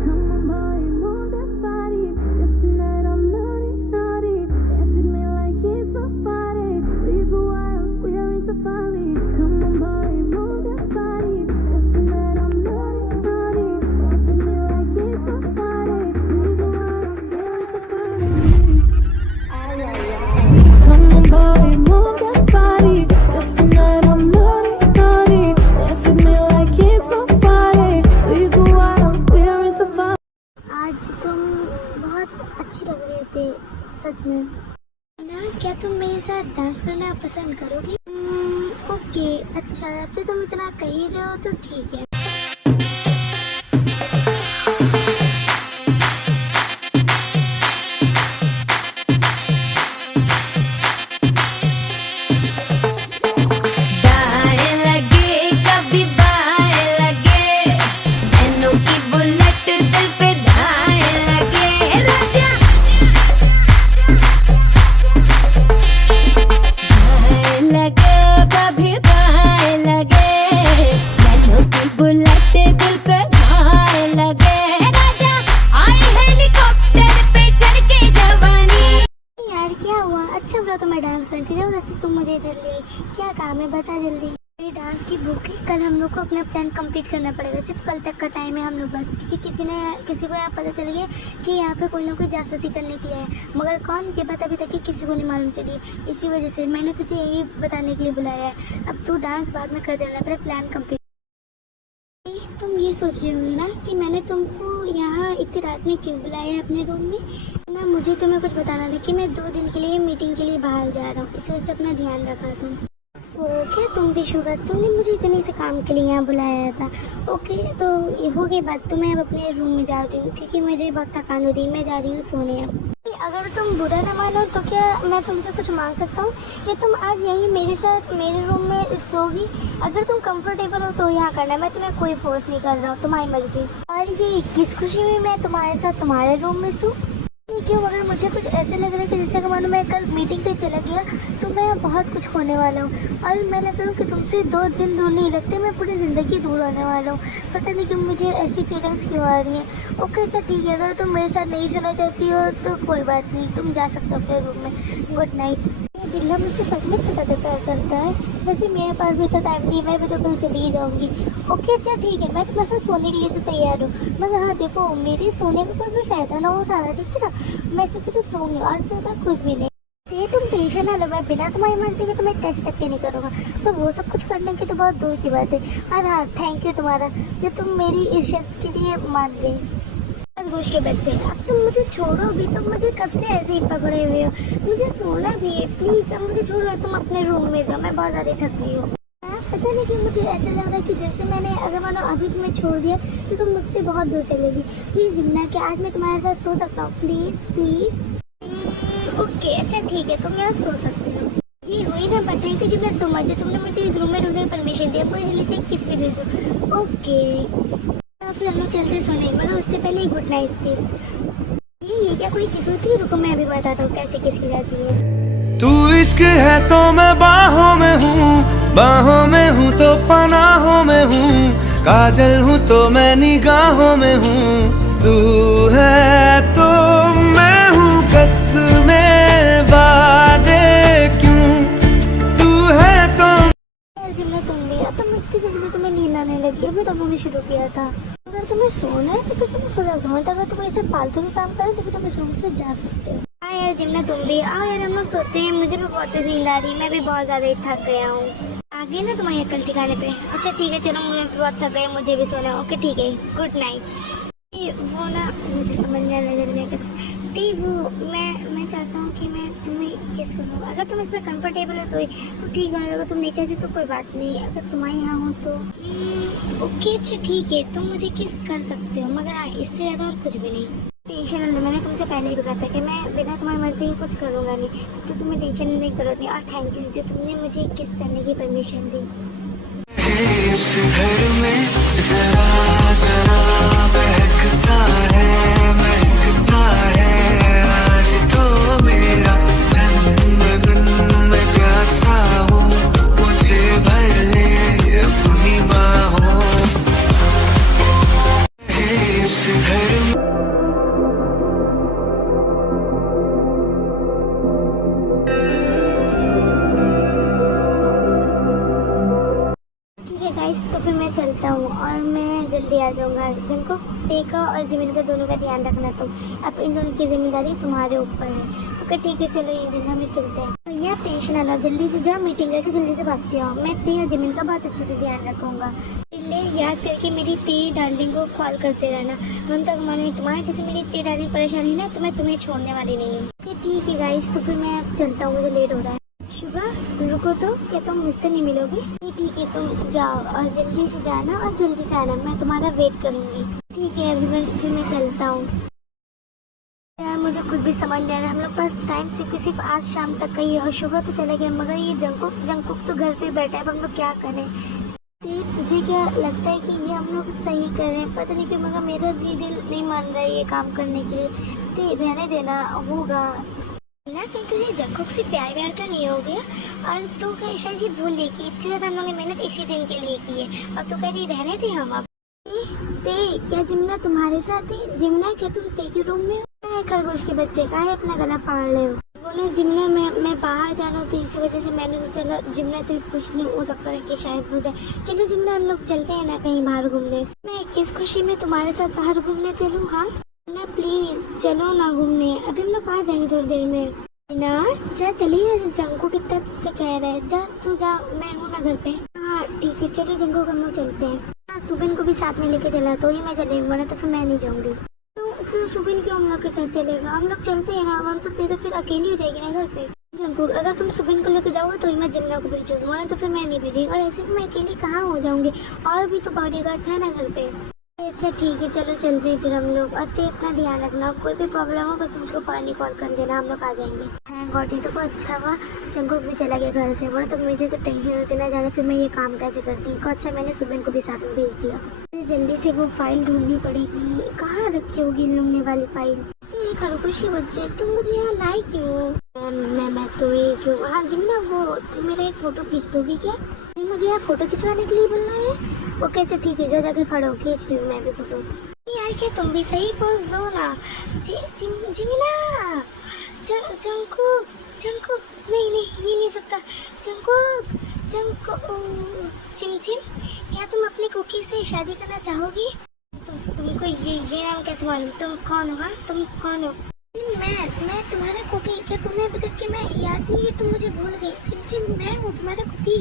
Come on, boy, सच में ना, क्या तुम मेरे साथ डांस करना पसंद करोगी? ओके, अच्छा, अब तो तुम इतना कह ही रहे हो तो ठीक है। तो मैं डांस करती थी, वैसे तुम मुझे इधर ले, क्या काम है बता जल्दी। मेरी डांस की बुक है, कल हम लोग को अपना प्लान कंप्लीट करना पड़ेगा, सिर्फ कल तक का टाइम है हम लोग बस, क्योंकि किसी को यहाँ पता चल गया कि यहाँ पे कोई ना कोई जासूसी करने के लिए है, मगर कौन ये बात अभी तक कि किसी को नहीं मालूम चली। इसी वजह से मैंने तुझे यही बताने के लिए बुलाया है। अब तू डांस बाद में कर देना, पहले प्लान कंप्लीट। तुम ये सोच रही होगी ना कि मैंने तुमको यहाँ इतनी रात में क्यों बुलाया है अपने रूम में ना। मुझे तुम्हें कुछ बताना था कि मैं 2 दिन के लिए मीटिंग के लिए बाहर जा रहा हूँ, इस वजह से अपना ध्यान रखा तुम। क्या तुम भी शुगर, तुमने मुझे इतने से काम के लिए यहाँ बुलाया था। ओके, तो ये हो गई बात, तो मैं अब अपने रूम में जा रही हूँ क्योंकि मुझे बहुत थकान हो रही है, मैं जा रही हूँ सोने। अब अगर तुम बुरा ना मानो तो क्या मैं तुमसे कुछ मांग सकता हूँ कि तुम आज यहीं मेरे साथ मेरे रूम में सोगी? अगर तुम कंफर्टेबल हो तो यहाँ करना, मैं तुम्हें कोई फोर्स नहीं कर रहा हूँ, तुम्हारी मर्जी। और ये किस खुशी में मैं तुम्हारे साथ तुम्हारे रूम में सो क्यों? अगर मुझे कुछ ऐसे लग रहा है कि जैसे कि मानो मैं कल मीटिंग पे चला गया तो मैं बहुत कुछ होने वाला हूँ, और मैं लग रहा हूँ कि तुमसे 2 दिन दूर नहीं लगते, मैं पूरी ज़िंदगी दूर होने वाला हूँ। पता नहीं क्यों मुझे ऐसी फीलिंग्स क्यों आ रही हैं। ओके, अच्छा ठीक है, अगर तुम मेरे साथ नहीं सोना चाहती हो तो कोई बात नहीं, तुम जा सकते हो अपने रूम में। Good night. बिल्ला मुझसे सच में तो प्यार करता है, वैसे मेरे पास भी तो टाइम नहीं, मैं भी तो कल चली ही जाऊँगी। ओके, अच्छा ठीक है, मैं तुम्हारे साथ सोने के लिए तो तैयार हूँ, मगर हाँ देखो मेरे सोने का कोई भी फ़ायदा ना हो रहा है, ठीक है ना? मैं सिर्फ तो सोऊंगी और ज़्यादा कुछ भी नहीं। ये तुम टेंशन ना लो, मैं बिना तुम्हारी मर्जी के तुम्हें टच तक के नहीं करूँगा, तो वो सब कुछ करने की तो बहुत दूर की बात है। और हाँ, थैंक यू तुम्हारा जो तुम मेरी इस शर्त के लिए मान गई। घोष के बच्चे, अब तुम मुझे छोड़ो भी, तुम मुझे कब से ऐसे ही पकड़े हुए हो, मुझे सोना भी है, प्लीज़ अब मुझे छोड़ो, तुम अपने रूम में जाओ, मैं बहुत ज़्यादा थक गई हूँ। पता नहीं क्यों मुझे ऐसा लग रहा है कि जैसे मैंने अगर मानो अभी तुम्हें छोड़ दिया तो तुम मुझसे बहुत दूर चलेगी। प्लीज़ जिम्ना कि आज मैं तुम्हारे साथ सो सकता हूँ, प्लीज़ प्लीज़। ओके, अच्छा ठीक है, तुम यहाँ सो सकते हो। ये हुई ना बताई थी जिम्ना समझ, तुमने मुझे इस रूम में रुकने की परमिशन दिया, कोई जल्दी से किस भी दे दो। ओके, फिर हम लोग चलते सोने, मगर उससे पहले गुड नाइट प्लीज। ये क्या कोई चीज़ होती है? रुको मैं अभी बताता हूँ कैसे किसकी जाती है। तू इश्क है तो मैं बाहों में हूँ, बाहों में हूँ तो पनाहों में हूँ, काजल हूँ तो मैं निगाहों में हूँ, तू है तो मैं हूँ कसमें वादे क्यों, तू है तो। जिम्ना तुम भी, अब तुम इतनी जल्दी तुम्हें नींद आने लगी, अभी तो हमने शुरू किया था। अगर तुम्हें सोना है तो फिर तुम सो जाओ, अगर तुम ऐसे फालतू के काम करो तो फिर तुम इस रूम से जा सकते हो। हाँ यार जिम्ना तुम भी आओ यार, हम लोग सोते हैं, मुझे भी बहुत नींद आ रही है, मैं भी बहुत ज़्यादा थक गया हूँ। आगे ना तुम्हारी अकल ठिकाने पे। अच्छा ठीक है चलो, मुझे भी बहुत थक गया, मुझे भी सोना है। ओके ठीक है, गुड नाइट। वो ना मुझे समझ नहीं आ रहा है दी, वो मैं चाहता हूँ कि मैं तुम्हें किस करूँ, अगर तुम इसमें कंफर्टेबल हो तो ठीक है, अगर तुम नहीं चाहती तो कोई बात नहीं, अगर तुम्हारे यहाँ हो तो ओके। अच्छा ठीक है, तुम मुझे किस कर सकते हो, मगर हाँ इससे ज़्यादा और कुछ भी नहीं। टेंशन नहीं, मैंने तुमसे पहले ही कहा था कि मैं बिना तुम्हारी मर्जी के कुछ करूँगा नहीं, तो तुम्हें टेंशन नहीं करोगी। और थैंक यू जो तुमने मुझे किस करने की परमिशन दी। इस घर में जरा जरा महकता है आज तो मेरा मन प्यासा हो, मुझे भर ले अपनी बाहों। इस घर में तो फिर मैं चलता हूँ और मैं जल्दी आ जाऊँगा। जिनको टेका और जिमिन का दोनों का ध्यान रखना तुम, अब इन दोनों की जिम्मेदारी तुम्हारे ऊपर है। ओके ठीक है चलो, ये दिन हमें चलते हैं। तो यह टेंशन ना लो, जल्दी से जाओ, मीटिंग करके जल्दी से वापसी आओ। मैं तेरे और जिमिन का बहुत अच्छे से ध्यान रखूँगा। ले याद करके मेरी तेरी डार्लिंग को कॉल करते रहना। हम तक मानो तुम्हारे किसी मेरी तेरी डार्लिंग परेशानी ना तो मैं तुम्हें छोड़ने वाली नहीं हूँ। ठीक है गाइस, तो फिर मैं अब चलता हूँ, मुझे लेट हो रहा है। शुभा रुको, तो क्या तुम मुझसे नहीं मिलोगे? ठीक है, तुम जाओ और जल्दी से जाना और जल्दी से आना, मैं तुम्हारा वेट करूँगी। ठीक है एवरीवन, फिर मैं चलता हूँ। यार मुझे खुद भी समझ नहीं आ रहा, हम लोग पास टाइम सिर्फ आज शाम तक का ही है और शुभा तो चले गए, मगर ये जंकुक तो घर पे बैठा है। अब हम लोग क्या करें? तुझे क्या लगता है कि ये हम लोग सही करें? पता नहीं क्यों मगर मेरा भी दिल नहीं मान रहा है ये काम करने के लिए। तो रहने देना, होगा ना। कहीं कहीं जंकुक से प्यार व्यार तो नहीं हो गया? और तो कहीं शायद ये भूल ले कि इतनी ज़्यादा हम लोगों ने मेहनत इसी दिन के लिए की है और तो कह रही रहने थे हम। अब क्या जिमना तुम्हारे साथ है? जिमना क्या तुम ते के रूम में हो? खरगोश के बच्चे का है, अपना गला फाड़ रहे हो। बोले जिमना मैं बाहर जाना होती, इसी वजह से मैंने तो चलो जिमना से कुछ नहीं हो सकता है कि शायद हो जाए। चलो जिमना हम लोग चलते हैं ना कहीं बाहर घूमने। मैं किस खुशी में तुम्हारे साथ बाहर घूमने चलूँ? हाँ ना प्लीज चलो ना घूमने, अभी हम लोग आ जाएंगे थोड़ी देर में ना। जा चलिए, जंकू कितना तुझसे कह रहा है, जा तू जा, मैं हूँ ना घर पे। हाँ ठीक है, चलो जंकू हम लोग चलते हैं। हाँ सुबिन को भी साथ में लेके चला तो ही मैं चलेंगे, वरना तो फिर मैं नहीं जाऊँगी। तो फिर सुबिन क्यों हम लोग के साथ चलेगा? हम लोग चलते हैं ना, हम तो तेरे फिर अकेली हो जाएगी ना घर पे। जंकू अगर तुम सुबिन को लेके जाओगे तो ही मैं जिमना को भेजूंगी, वरना तो फिर मैं नहीं भेजूंगी। और ऐसे भी मैं अकेली कहाँ हो जाऊँगी, और भी तो बॉडीगार्ड्स है ना घर पे। अच्छा ठीक है, चलो चलते हैं फिर हम लोग। और अपना ध्यान रखना, कोई भी प्रॉब्लम हो बस मुझको फौरन कॉल कर देना, हम लोग आ जाएंगे। हाँ गॉडी तो अच्छा हुआ जंकुक भी चला गया घर से, वरना तो मुझे तो टेंशन होती ना जाने फिर मैं ये काम कैसे करती। को अच्छा मैंने सुबिन को भी साथ में भेज दिया। मुझे जल्दी से वो फाइल ढूंढनी पड़ेगी, कहाँ रखी होगी लूंगने वाली फाइल? खरगोशी बच्चे तुम मुझे यहाँ लाए क्यों? मैं तुम्हें क्यों? हाँ जिमना वो तुम मेरा एक फ़ोटो खींच दोगी क्या? मुझे यहाँ फ़ोटो खिंचवाने के लिए बोलना है? वो कहते ठीक है, जो जाके खड़ो, खींच रही हूँ मैं भी फ़ोटो। यार क्या तुम भी सही पोज दो ना। जिमिना जंकुक नहीं ये नहीं सकता। जंकुक चिमचिम, क्या तुम अपनी कुकी से शादी करना चाहोगी? तुमको ये नाम कैसे मालूम? तुम कौन हो? हाँ तुम कौन हो? मैं तुम्हारा कुकी। क्या तुम्हें अभी तक कि मैं याद नहीं है? तुम मुझे भूल गई। चिमचिम मैं हूँ तुम्हारा कुकी।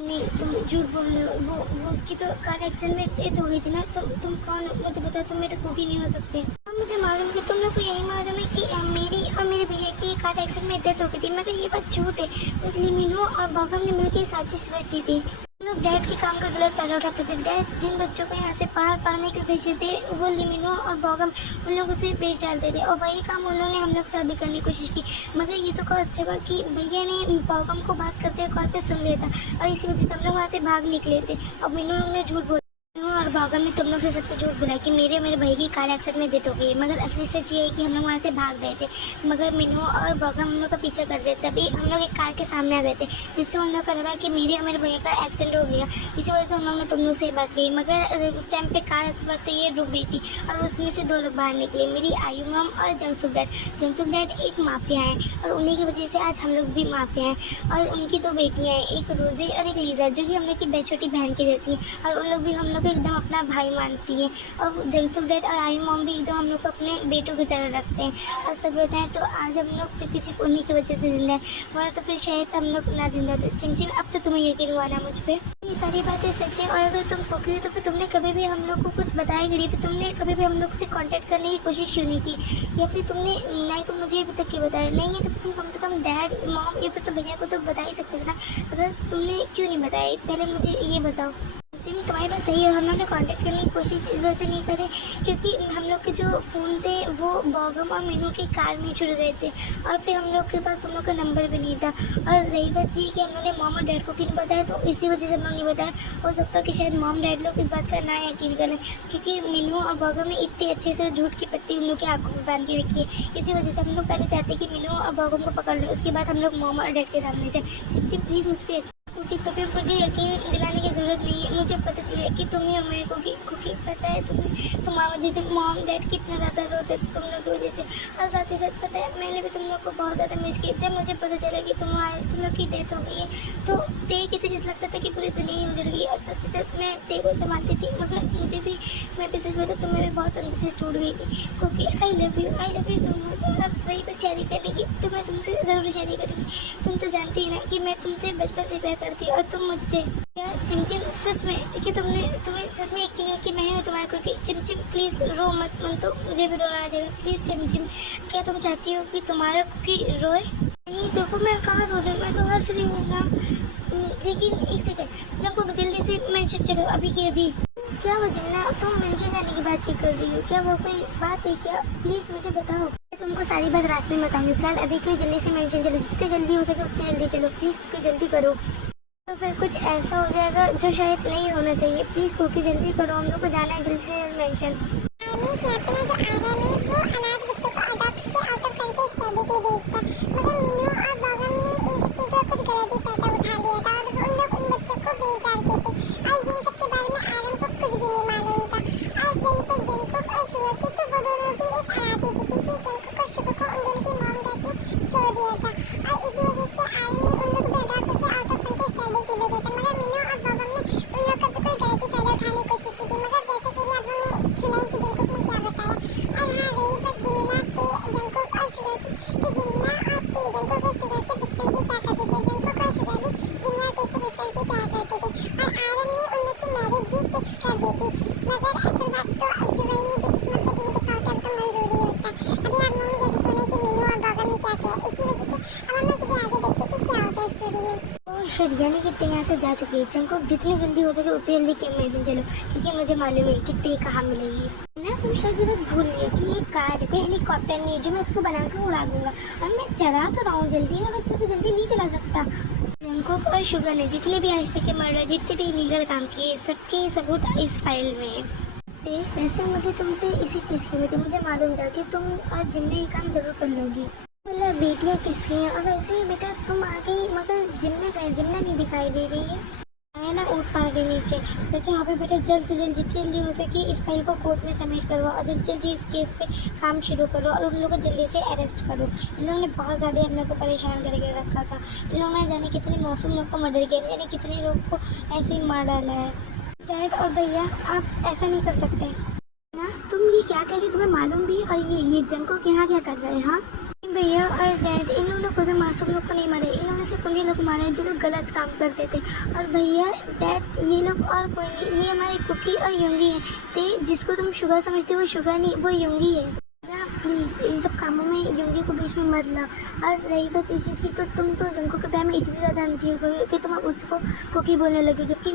नहीं तुम झूठ बोल रहे हो, वो उसकी तो कार एक्सीडेंट में डेथ हो गई थी ना। तुम कौन हो मुझे बताओ, तुम मेरे कुकी नहीं हो सकते। मुझे मालूम कि तुम लोग को यही मालूम है कि मेरी और मेरे भैया की कार एक्सीडेंट में डेथ हो गई थी, मगर ये बात झूठ है। इसलिए मीनू और बाबा ने मिलकर साजिश रची थी। हम लोग डैड के काम का गलत फायदा उठाते थे। डैड जिन बच्चों को यहाँ से बाहर पढ़ने के लिए भेजते थे वो लिमिनो और बॉगम उन लोगों से बेच डालते थे, और वही काम उन्होंने हम लोग के साथ भी करने की कोशिश की। मगर ये तो कहा अच्छा हुआ कि भैया ने बॉगम को बात करते हुए कॉल पे सुन लिया था, और इसी वजह से हम लोग वहाँ से भाग निकले थे। और मीनू लोग ने झूठ बोला और बॉगम ने तुम लोग से सबसे झूठ बोला कि मेरे भाई की कार एक्सीडेंट में डेथ हो गई। मगर असली सच ये है कि हम लोग वहाँ से भाग गए थे, मगर मीनू और बॉगम हम लोग का पीछा कर रहे थे। तभी हम लोग एक कार के सामने आ गए थे, जिससे उन लोग का लगा कि मेरे और मेरे भैया का एक्सीडेंट हो गया। इसी वजह से हम लोग ने तुम लोग से बात की, मगर उस टाइम पे कार इस वक्त ये रुक गई थी और उसमें से 2 लोग बाहर निकले, मेरी आयु मम और जंगसुक डैड एक माफिया हैं, और उन्हीं की वजह से आज हम लोग भी माफिया हैं। और उनकी 2 बेटियाँ हैं, एक रोज़ी और एक लीजा, जो कि हम लोग की छोटी बहन की जैसी हैं, और उन लोग भी हम लोग को एकदम अपना भाई मानती है। और जंगसुक डैड और आयु मॉम भी एकदम हम लोग को अपने बेटों की तरह रखते हैं। और सब बताएं तो आज हम लोग सिर्फ उन्हीं की वजह से जिंदा है, वरना तो फिर शायद हम लोग ना जिंदा थे। चिमचिम अब तो तुम्हें यकीन हुआ ना मुझ पर? ये सारी बातें सच है, और अगर तुम कुकी हो तो फिर तुमने कभी भी हम लोग को कुछ बताया नहीं, फिर तुमने कभी भी हम लोग से कांटेक्ट करने की कोशिश क्यों नहीं की? या फिर तुमने नहीं तो मुझे अभी तक क्यों बताया नहीं है? तो फिर तुम कम से कम डैड मॉम या फिर तो भैया को तो बता ही सकते थे ना। अगर तुमने क्यों नहीं बताया पहले मुझे ये बताओ। जी तुम्हारी बात सही है, हम लोग ने कांटेक्ट करने की कोशिश इस वजह से नहीं करे क्योंकि हम लोग के जो फ़ोन थे वो बॉगम और मीनू की कार में छुड़ गए थे, और फिर हम लोग के पास तुम लोग का नंबर भी नहीं था। और रही बात ये कि हम लोग ने मॉम और डैड को क्यों नहीं बताया, तो इसी वजह से हम लोग नहीं बताया। हो सकता है कि शायद मॉम डैड लोग इस बात का ना यकीन करें, क्योंकि मीनू और बॉगम ने इतने अच्छे से झूठ की पत्ती उन लोग की आंखों में बांध के रखी है। इसी वजह से हम लोग पहले चाहते कि मीनू और बॉगम को पकड़ लो, उसके बाद हम लोग मॉम और डैड के सामने जाए। चिमचिम प्लीज़ मुझ पर क्योंकि कभी मुझे यकीन दिलाने की ज़रूरत नहीं है। मुझे पता चले कि तुम ही मेरे को क्योंकि पता है तुम्हारी वजह से मॉम डैड कितना ज़्यादा रोते थे तुम लोग की वजह से, और साथ ही साथ पता है मैंने भी तुम लोग को बहुत ज़्यादा मिस किया। जब मुझे पता चला कि तुम लोग की डेथ हो गई है तो ते की तो जैसे लगता था कि पूरी दुनिया ही उजड़ गई, और साथ ही साथ मैं ते को संभालती थी, मगर मुझे भी मैं भी सच बता तो मैं भी बहुत अंदर से टूट गई थी। क्योंकि आई लव यू सो मच। अब वही पर शादी करने की तो मैं तुमसे ज़रूर शादी करूँगी। तुम तो जानती ही ना कि मैं तुमसे बचपन से प्यार करती हूँ और तुम मुझसे। क्या चिमचिम सच में कि तुम्हें सच में यकीन है कि मैं हूँ तुम्हारे कोई? चिमचिम प्लीज़ रो मत, मन तो मुझे भी रोना आ जाएगा। प्लीज़ चिमचिम, क्या तुम चाहती हो कि तुम्हारा कुकी रोए? नहीं देखो, मैं कहाँ रो रही हूँ, मैं तो हंस रही हूँ ना। लेकिन एक सेकंड, जब वो जल्दी से मेंशन चलो अभी की अभी। क्या वो जिन्ना, तुम मेंशन करने की बात क्यों कर रही हो? क्या वो कोई बात है क्या? प्लीज़ मुझे बताओ। तुमको सारी बात रास्ते में बताऊंगी। फिलहाल अभी के लिए जल्दी से मेंशन चलो, जितने जल्दी हो सके उतनी जल्दी चलो प्लीज़, कुकी जल्दी करो। तो फिर कुछ ऐसा हो जाएगा जो शायद नहीं होना चाहिए। प्लीज़ कुकी जल्दी करो, हम लोग को जाना है जल्दी से मेंशन। आर्मी से अपने जो आर्मी में वो अनाथ बच्चों को अडॉप्ट के आउट ऑफ कंट्री स्टडी के लिए भेजता है, मगर मीनू और बगल ने इस चीज़ का कुछ गलत ही फायदा उठा लिया था और उन लोग उन बच्चों को भेज डालते थे और इन सब के बारे में आर्यन को कुछ भी नहीं मालूम था। और वहीं पर जंकुक और शुगो की तो वो दोनों भी एक अनाथ ही थी, क्योंकि जंकुक और शुगो को उन दोनों की मॉम डैड ने छोड़ दिया था और इसी वजह से आर्यन ने उन लोग को अडॉप्ट करके आउट ऑफ कंट्री स्टडी के लिए भेजा था। मगर मीनू और बगल ने उन लोग का भी कोई गलत ही फायदा उठाने की कोशिश की थी। मगर जैसे कि भी आप लोगों ने सुना ही कि जंकुक ने क्या बताया। और हाँ, रही बात जिमिना पे जंकुक और शुगो की, तो जिमिना और पे जंकुक और शुगो से बचपन से प्यार करते थे। जंकुक और शुगो भी जिमिना और पे से बचपन से प्यार करते थे और आर्यन ने उन लोग की मैरिज भी फिक्स कर दी थी। मगर असल बात तो जो वही है जो किस्मत को भी दिखा होता है तो मंजूरी होता है। अभी आप लोगों ने जैसे सुना कि मीनू और बाबा ने क्या किया, इसी वजह से अब हम लोग सीधे आगे देखते कि क्या होता है स्टोरी में। शायद यानी कि यहाँ से जा चुकी है। जंकुक जितनी जल्दी हो सके उतनी जल्दी के मेंशन चलो, क्योंकि मुझे मालूम है कि ते कहाँ मिलेगी ना। तुम शायद ये बात भूल गई हो कि ये कार है, कोई हेलीकॉप्टर नहीं है जो मैं इसको बना कर उड़ा दूंगा। और मैं चला तो रहा हूँ जल्दी, और इससे तो जल्दी नहीं चला सकता। जंकुक और शुगर ने जितने भी आज तक के मर्डर, जितने भी इलीगल काम किए, सबके सबूत इस फाइल में है। वैसे मुझे तुमसे इसी चीज़ की उम्मीद थी। मुझे मालूम था कि तुम आज जिम्मे ये काम जरूर कर लोगी। मतलब बेटियाँ किसकी हैं? और वैसे ही बेटा तुम आ गई, मगर जिम्ना कहीं, जिम्ना नहीं दिखाई दे रही है ना ऊट पहाड़ के नीचे। वैसे यहाँ पे बेटा जल्द से जल्द जितनी जल्दी हो सके इस फाइल को कोर्ट में सबमिट करवाओ और जल्दी जल्दी इस केस पे काम शुरू करो और उन लोगों को जल्दी से अरेस्ट करो। इन लोगों ने बहुत ज़्यादा हम लोग को परेशान करके रखा था। इन लोगों ने जाने कितने मासूम लोग को मर्डर किया, यानी कितने लोग को ऐसे ही मार डाला है। डैड और भैया आप ऐसा नहीं कर सकते ना। तुम ये क्या कह रही हो, तुम्हें मालूम भी है? और ये जंकुक यहाँ क्या कर रहे हैं? हाँ भैया और डैड, इन लोगों ने कोई भी मासूम लोग को नहीं मारे। इन लोगों ने सिर्फ उन्हीं लोग मारे हैं जो लोग गलत काम करते थे। और भैया डैड ये लोग और कोई नहीं, ये हमारे कुकी और युंगी हैं। ते जिसको तुम शुगर समझते हो वो शुगर नहीं, वो युंगी है। प्लीज़ इन सब कामों में युंगी को बीच में मत ला। और रही बात इस चीज़ की, तो तुम तो जंकुक के प्यार में इतनी ज़्यादा अंधी हो गई कि तुम उसको कुकी बोलने लगे, जबकि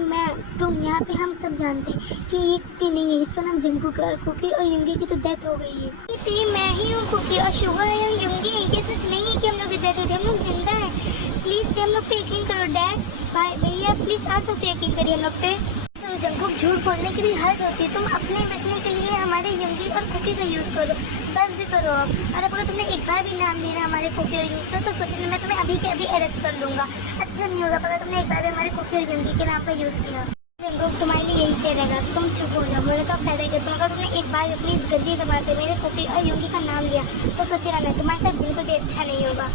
तुम यहाँ पे हम सब जानते हैं कि ये कुकी नहीं है, इसका नाम जंकुक है। और कुकी और युंगी की तो डेथ हो गई है। ये मैं ही हूँ कुकी और शुगर है युंगी। ये सच नहीं है कि हम लोग की डेथ होती है, हम लोग जिंदा हैं। प्लीज़ हम लोग पे यकीन करो डैड, भाई भैया प्लीज़ आप लोग पे यकीन करिए हम लोग पे। तो जंकुक झूठ बोलने की भी हद होती है। तुम अपने बचने के लिए हमारे युंगी और कुकी का यूज़ करो, बस भी करो अब। और अगर तुमने एक बार भी नाम लेना हमारे कुकी और युंगी का, तो सोचना मैं तुम्हें अभी के अभी अरेस्ट कर लूँगा। अच्छा नहीं होगा अगर तुमने एक बार भी हमारे कुकी और युंगी के नाम पर यूज़ किया। जंकुक तुम्हारे लिए यही सही रहेगा, तुम चुप हो जाओ, मुझे तो फायदा करता हूँ। अगर तुमने एक बार प्लीज़ गंदी ज़बान से मेरे कुकी और युंगी का नाम लिया तो सोचना मैं तुम्हारे साथ बिल्कुल भी अच्छा नहीं होगा।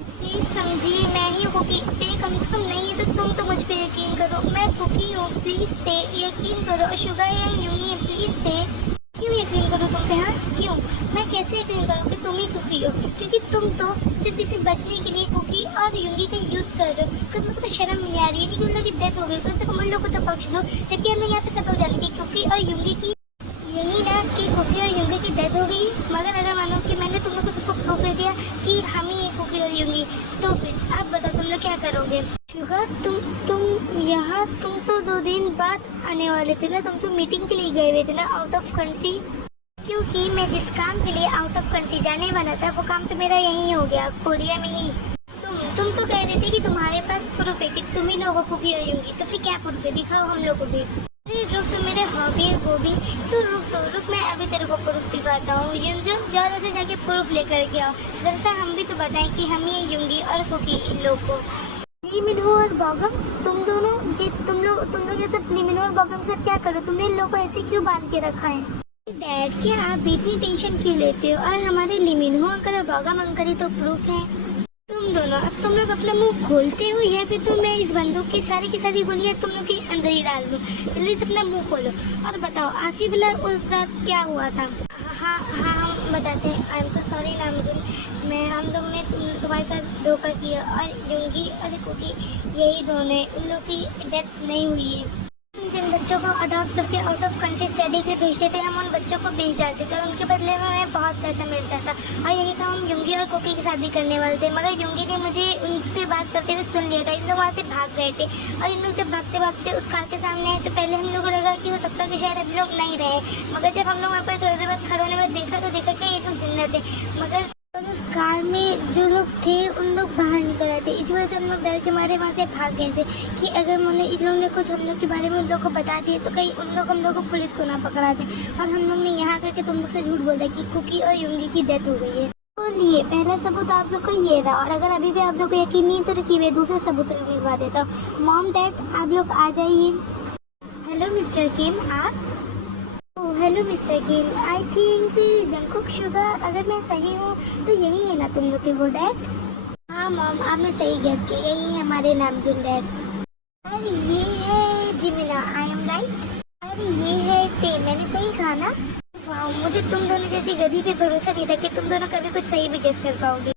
प्लीज़ समझिए, मैं ही कुकी, ते कम से कम नहीं है तो तुम तो मुझ पे यकीन करो। मैं कुकी हूँ, प्लीज़ ते यकीन करो। और शुगर या युंगी है, प्लीज़ ते क्यों यकीन करो तुम पे? हाँ क्यों? मैं कैसे यकीन करूँ कि तुम ही कुकी हो? क्योंकि तुम तो सिर्फ इसे बचने के लिए कुकी और युंगी का यूज़ कर रहे हो। तुमको तो शर्म नहीं आ रही है कि उन लोगों की डेथ हो गई, तो उन लोगों को तो बख्श दो। जबकि हम लोग यहाँ पे सब लोग जाने की कुकी और युंगी की यही ना कि कुकी और युंगी की डेथ हो गई। मगर अगर मानो कि मैंने तुम लोग को सबको प्रूफ दे दिया कि हम ही है कुकी और युंगी, तो फिर आप बताओ तुम लोग क्या करोगे? शुगर तुम यहाँ, तुम तो 2 दिन बाद आने वाले थे ना, तुम तो मीटिंग के लिए गए हुए थे ना आउट ऑफ कंट्री। क्योंकि मैं जिस काम के लिए आउट ऑफ कंट्री जाने वाला था वो काम तो मेरा यहीं हो गया, कोरिया में ही। तुम तो कह रहे थे कि तुम्हारे पास प्रूफ है कि तुम ही लोगों को कुकी और युंगी, तो फिर क्या प्रूफ है? दिखाओ हम लोग को भी। अरे रुक, तो मेरे हॉबी है वो भी, तो रुक मैं अभी तेरे को प्रूफ दिखाता हूँ। युंजन ज़्यादा से जाके प्रूफ लेकर के आओ। दरअसल हम भी तो बताएं कि हम ही युंगी और कुकी इन लोग को। लीमिनो और बॉगम, तुम दोनों ये तुम लोग ये सब लीमिनो और बॉगम से क्या करो? तुमने इन लोग को ऐसे क्यों बांध के रखा है? डैड क्या आप इतनी टेंशन क्यों लेते हो? और हमारे लीमिनो अंकल और बॉगम अंकल ही तो प्रूफ है। तुम दोनों अब तुम लोग अपना मुंह खोलते हो या फिर तो मैं इस बंदूक की सारी गोलियां तुम लोग के अंदर ही डाल दूँ। जल्दी से अपना मुंह खोलो और बताओ आखिर भला उस रात क्या हुआ था? हाँ बताते हैं। आई एम तो सॉरी नामजुन, मैं हम लोग ने तुम्हारे साथ धोखा किया। और युंगी और कुकी यही दोनों हैं, उन लोग की डेथ नहीं हुई है। जिन बच्चों को अडॉप्ट करके आउट ऑफ कंट्री स्टडी के लिए भेजते थे, हम उन बच्चों को भेज डालते थे और उनके बदले में हमें बहुत पैसा मिलता था। और यही काम हम युंगी और कुकी की शादी करने वाले थे, मगर युंगी ने मुझे उनसे बात करते हुए सुन लिया था। इन लोग वहाँ से भाग गए थे और इन लोग जब भागते भागते उस कार के सामने आए तो पहले हम लोग को लगा कि हो सकता है कि शायद अभी लोग नहीं रहे, मगर जब हम लोग वहाँ पर थोड़ी देर बाद खड़े होने बाद देखा कि ये लोग जिंदा थे। मगर और उस कार में जो लोग थे उन लोग बाहर निकल आए थे, इसी वजह से हम लोग डर के मारे वहाँ से भाग गए थे कि अगर इन लोगों ने कुछ हम लोग के बारे में उन लोग को बता दिए तो कहीं उन लोग हम लोग को पुलिस को ना पकड़ा दे। और हम लोग ने यहाँ करके तुम लोग से झूठ बोला कि कुकी और युंगी की डेथ हो गई है। तो लिए पहला सबूत आप लोग को ये रहा, और अगर अभी भी आप लोग को यकीन नहीं तो रुकिए मैं दूसरे सबूत से मिलवा देता हूँ। मॉम डैड आप लोग आ जाइए। हेलो मिस्टर किम, आप? Hello mister Kim, I think Jungkook sugar, अगर मैं सही हूँ तो यही है ना तुम लोग के वो डैड? हाँ मॉम, आपने सही गेस किया, यही है हमारे नामजुन डैड। अरे ये है जिमिना, आई एम राइट? अरे ये है ते, मैंने सही कहा ना? वाह, मुझे तुम दोनों जैसी गधी पे भरोसा नहीं था कि तुम दोनों कभी कुछ सही भी गेस कर पाओगे।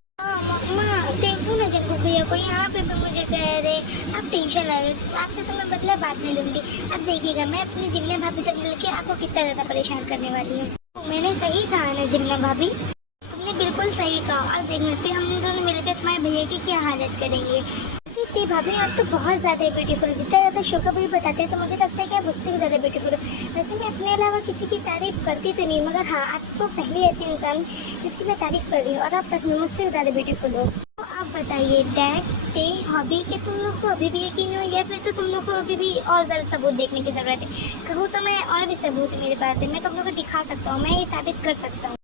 माँ देखो ना जंगकुक भैया को यहाँ पे भी मुझे कह रहे आप टेंशन ले रहे, आपसे तो मैं बदला बात नहीं लूँगी। अब देखिएगा मैं अपनी जिमना भाभी से मिलकर आपको कितना ज़्यादा परेशान करने वाली हूँ। मैंने सही कहा ना जिमना भाभी? तुमने बिल्कुल सही कहा। और देखना फिर हम दोनों मिलकर तुम्हारे भैया की क्या हालत करेंगे। वैसे भाभी आप तो बहुत ज़्यादा ब्यूटीफुल हो, जितना ज़्यादा शोका भाई बताते हैं तो मुझे लगता है कि आप उससे भी ज़्यादा ब्यूटीफुल हो। वैसे मैं अपने अलावा किसी की तारीफ़ करती तो नहीं, मगर हाँ आप तो पहली ऐसी इंसान जिसकी मैं तारीफ़ कर रही हूँ, और आप सच में मुझसे ज़्यादा ब्यूटीफुल हो। तो आप बताइए डैड ते हॉबी के तुम लोग को अभी भी यकीन हो, या फिर तो तुम लोग को अभी भी और ज़्यादा सबूत देखने की ज़रूरत है? कहूँ तो मैं और भी सबूत मेरे पास है, मैं तुम लोग को दिखा सकता हूँ, मैं ये साबित कर सकता हूँ।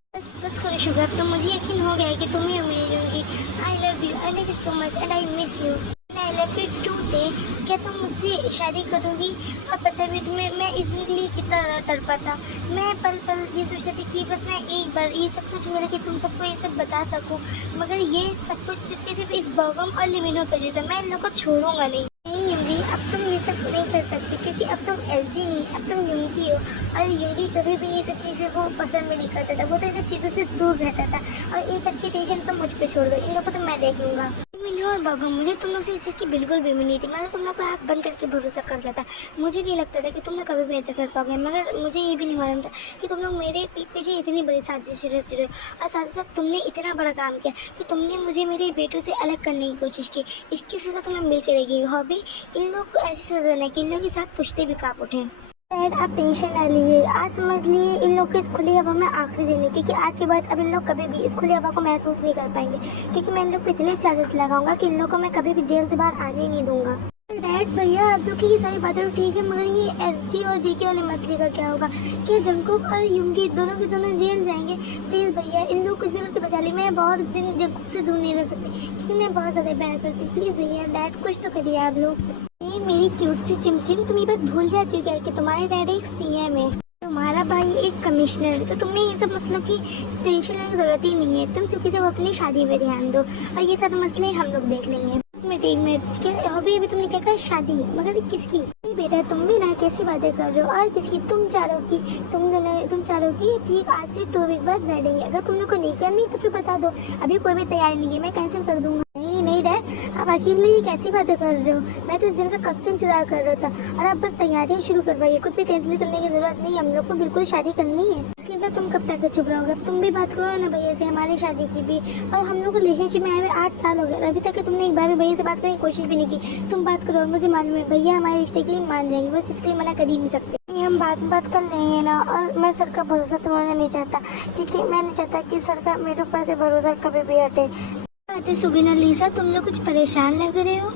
बस करो शुगर, तो मुझे यकीन हो गया है कि तुम ही हो मेरी जिंदगी। I love you so much and I miss you. I love you too ते, क्या तुम मुझसे शादी करोगी? और पता भी तुम्हें मैं इसके लिए कितना तड़पा था। मैं पल पल ये सोचती थी कि बस मैं एक बार ये सब कुछ मिला कि तुम सबको ये सब बता सकूं, मगर ये सब कुछ सिर्फ इस बॉगम और लिमिनो की वजह से। मैं इन लोग को छोड़ूंगा नहीं युंगी, अब तुम ये सब नहीं कर सकती क्योंकि अब तुम एसजी नहीं, अब तुम युंगी हो। और युंगी कभी भी ये सब चीज़ें को पसंद में नहीं करता था, वो तो इन सब चीज़ों से दूर रहता था। और इन सब की टेंशन तुम मुझ पर छोड़ दो, इन लोगों को तो मैं देख लूँगा। मिनो और बाबा, मुझे तुम लोग से इस चीज़ की बिल्कुल भी उम्मीद नहीं थी। मैं तो तुम लोग को आँख बंद करके भरोसा कर लिया था। मुझे नहीं लगता था कि तुम लोग कभी भी ऐसा कर पाओगे, मगर मुझे ये भी नहीं मालूम था कि तुम लोग मेरे पीठ पीछे इतनी बड़ी साजिश रच रहे हो। और साथ ही साथ तुमने इतना बड़ा काम किया कि तुमने मुझे मेरे बेटों से अलग करने की कोशिश की। इसकी सज़ा तो मैं मिल के रह गई हॉबी। इन लोग को ऐसी सज़ा नहीं कि इन लोग के साथ पुश्ते भी काँप उठें। डैड आप टेंशन ना लिए, आज समझ लिए इन लोग के इस खुली हवा में आखिरी दिन है, क्योंकि आज के बाद अब इन लोग कभी भी इस खुली हवा को महसूस नहीं कर पाएंगे, क्योंकि मैं इन लोग पे इतने चार्जेस लगाऊंगा कि इन लोग को मैं कभी भी जेल से बाहर आने ही नहीं दूंगा। डैड भैया आप लोग की ये सारी बातें तो ठीक है, मगर ये एसजी और जीके वाले मसले का क्या होगा? क्या जंगकुक और युंगी दोनों के दोनों जेल जाएंगे? प्लीज़ भैया इन लोग कुछ भी करके बचा ली, मैं बहुत दिन जंगकुक से दूर नहीं रह सकती क्योंकि मैं बहुत ज़्यादा प्यार करती हूँ। प्लीज़ भैया डैड कुछ तो करिए आप लोग। मेरी क्यूट सी चिमचिम, तुम ये बात भूल जाती हो क्या कि तुम्हारे डैड एक सीएम है, तुम्हारा भाई एक कमिश्नर है, तो तुम्हें ये सब मसलों की टेंशन लेने की ज़रूरत ही नहीं है। तुम सिर्फ सिर्फ अपनी शादी में ध्यान दो और ये सारे मसले हम लोग देख लेंगे। एक मिनट, क्या अभी तुमने क्या कहा? शादी? मगर किसकी? बेटा तुम भी ना कैसी बातें कर रहे हो, और किसकी? तुम चारों की, तुम चारों की ठीक आज से 2 वीक बाद वेडिंग है। अगर तुम लोग को नहीं करनी तो फिर बता दो, अभी कोई भी तैयारी नहीं है, मैं कैंसिल कर दूंगा। नहीं डैड आप अकेले ये कैसी बातें कर रहे हो? मैं तो इस दिन का कब से इंतजार कर रहा था, और आप बस तैयारियां शुरू करवाइए, कुछ भी कैंसिल करने की जरूरत नहीं, हम लोग को बिल्कुल शादी करनी है। इसके बाद तुम कब तक चुप रहोगे? तुम भी बात करो ना भैया से, हमारी शादी की भी। और हम लोग रिलेशनशिप में आए हुए 8 साल हो गए, अभी तक तुमने एक बार भी भैया से बात करने की कोशिश भी नहीं की। तुम बात करो, और मुझे मालूम है भैया हमारे रिश्ते के लिए मान जाएंगे, बस इसके लिए मना कर ही नहीं सकते। हम बात कर लेंगे ना, और मैं सर का भरोसा तोड़ना नहीं चाहता, क्योंकि मैं नहीं चाहता कि सर का मेरे ऊपर से भरोसा कभी भी हटे। बातें सुबीना लीसा, तुम लोग कुछ परेशान लग रहे हो?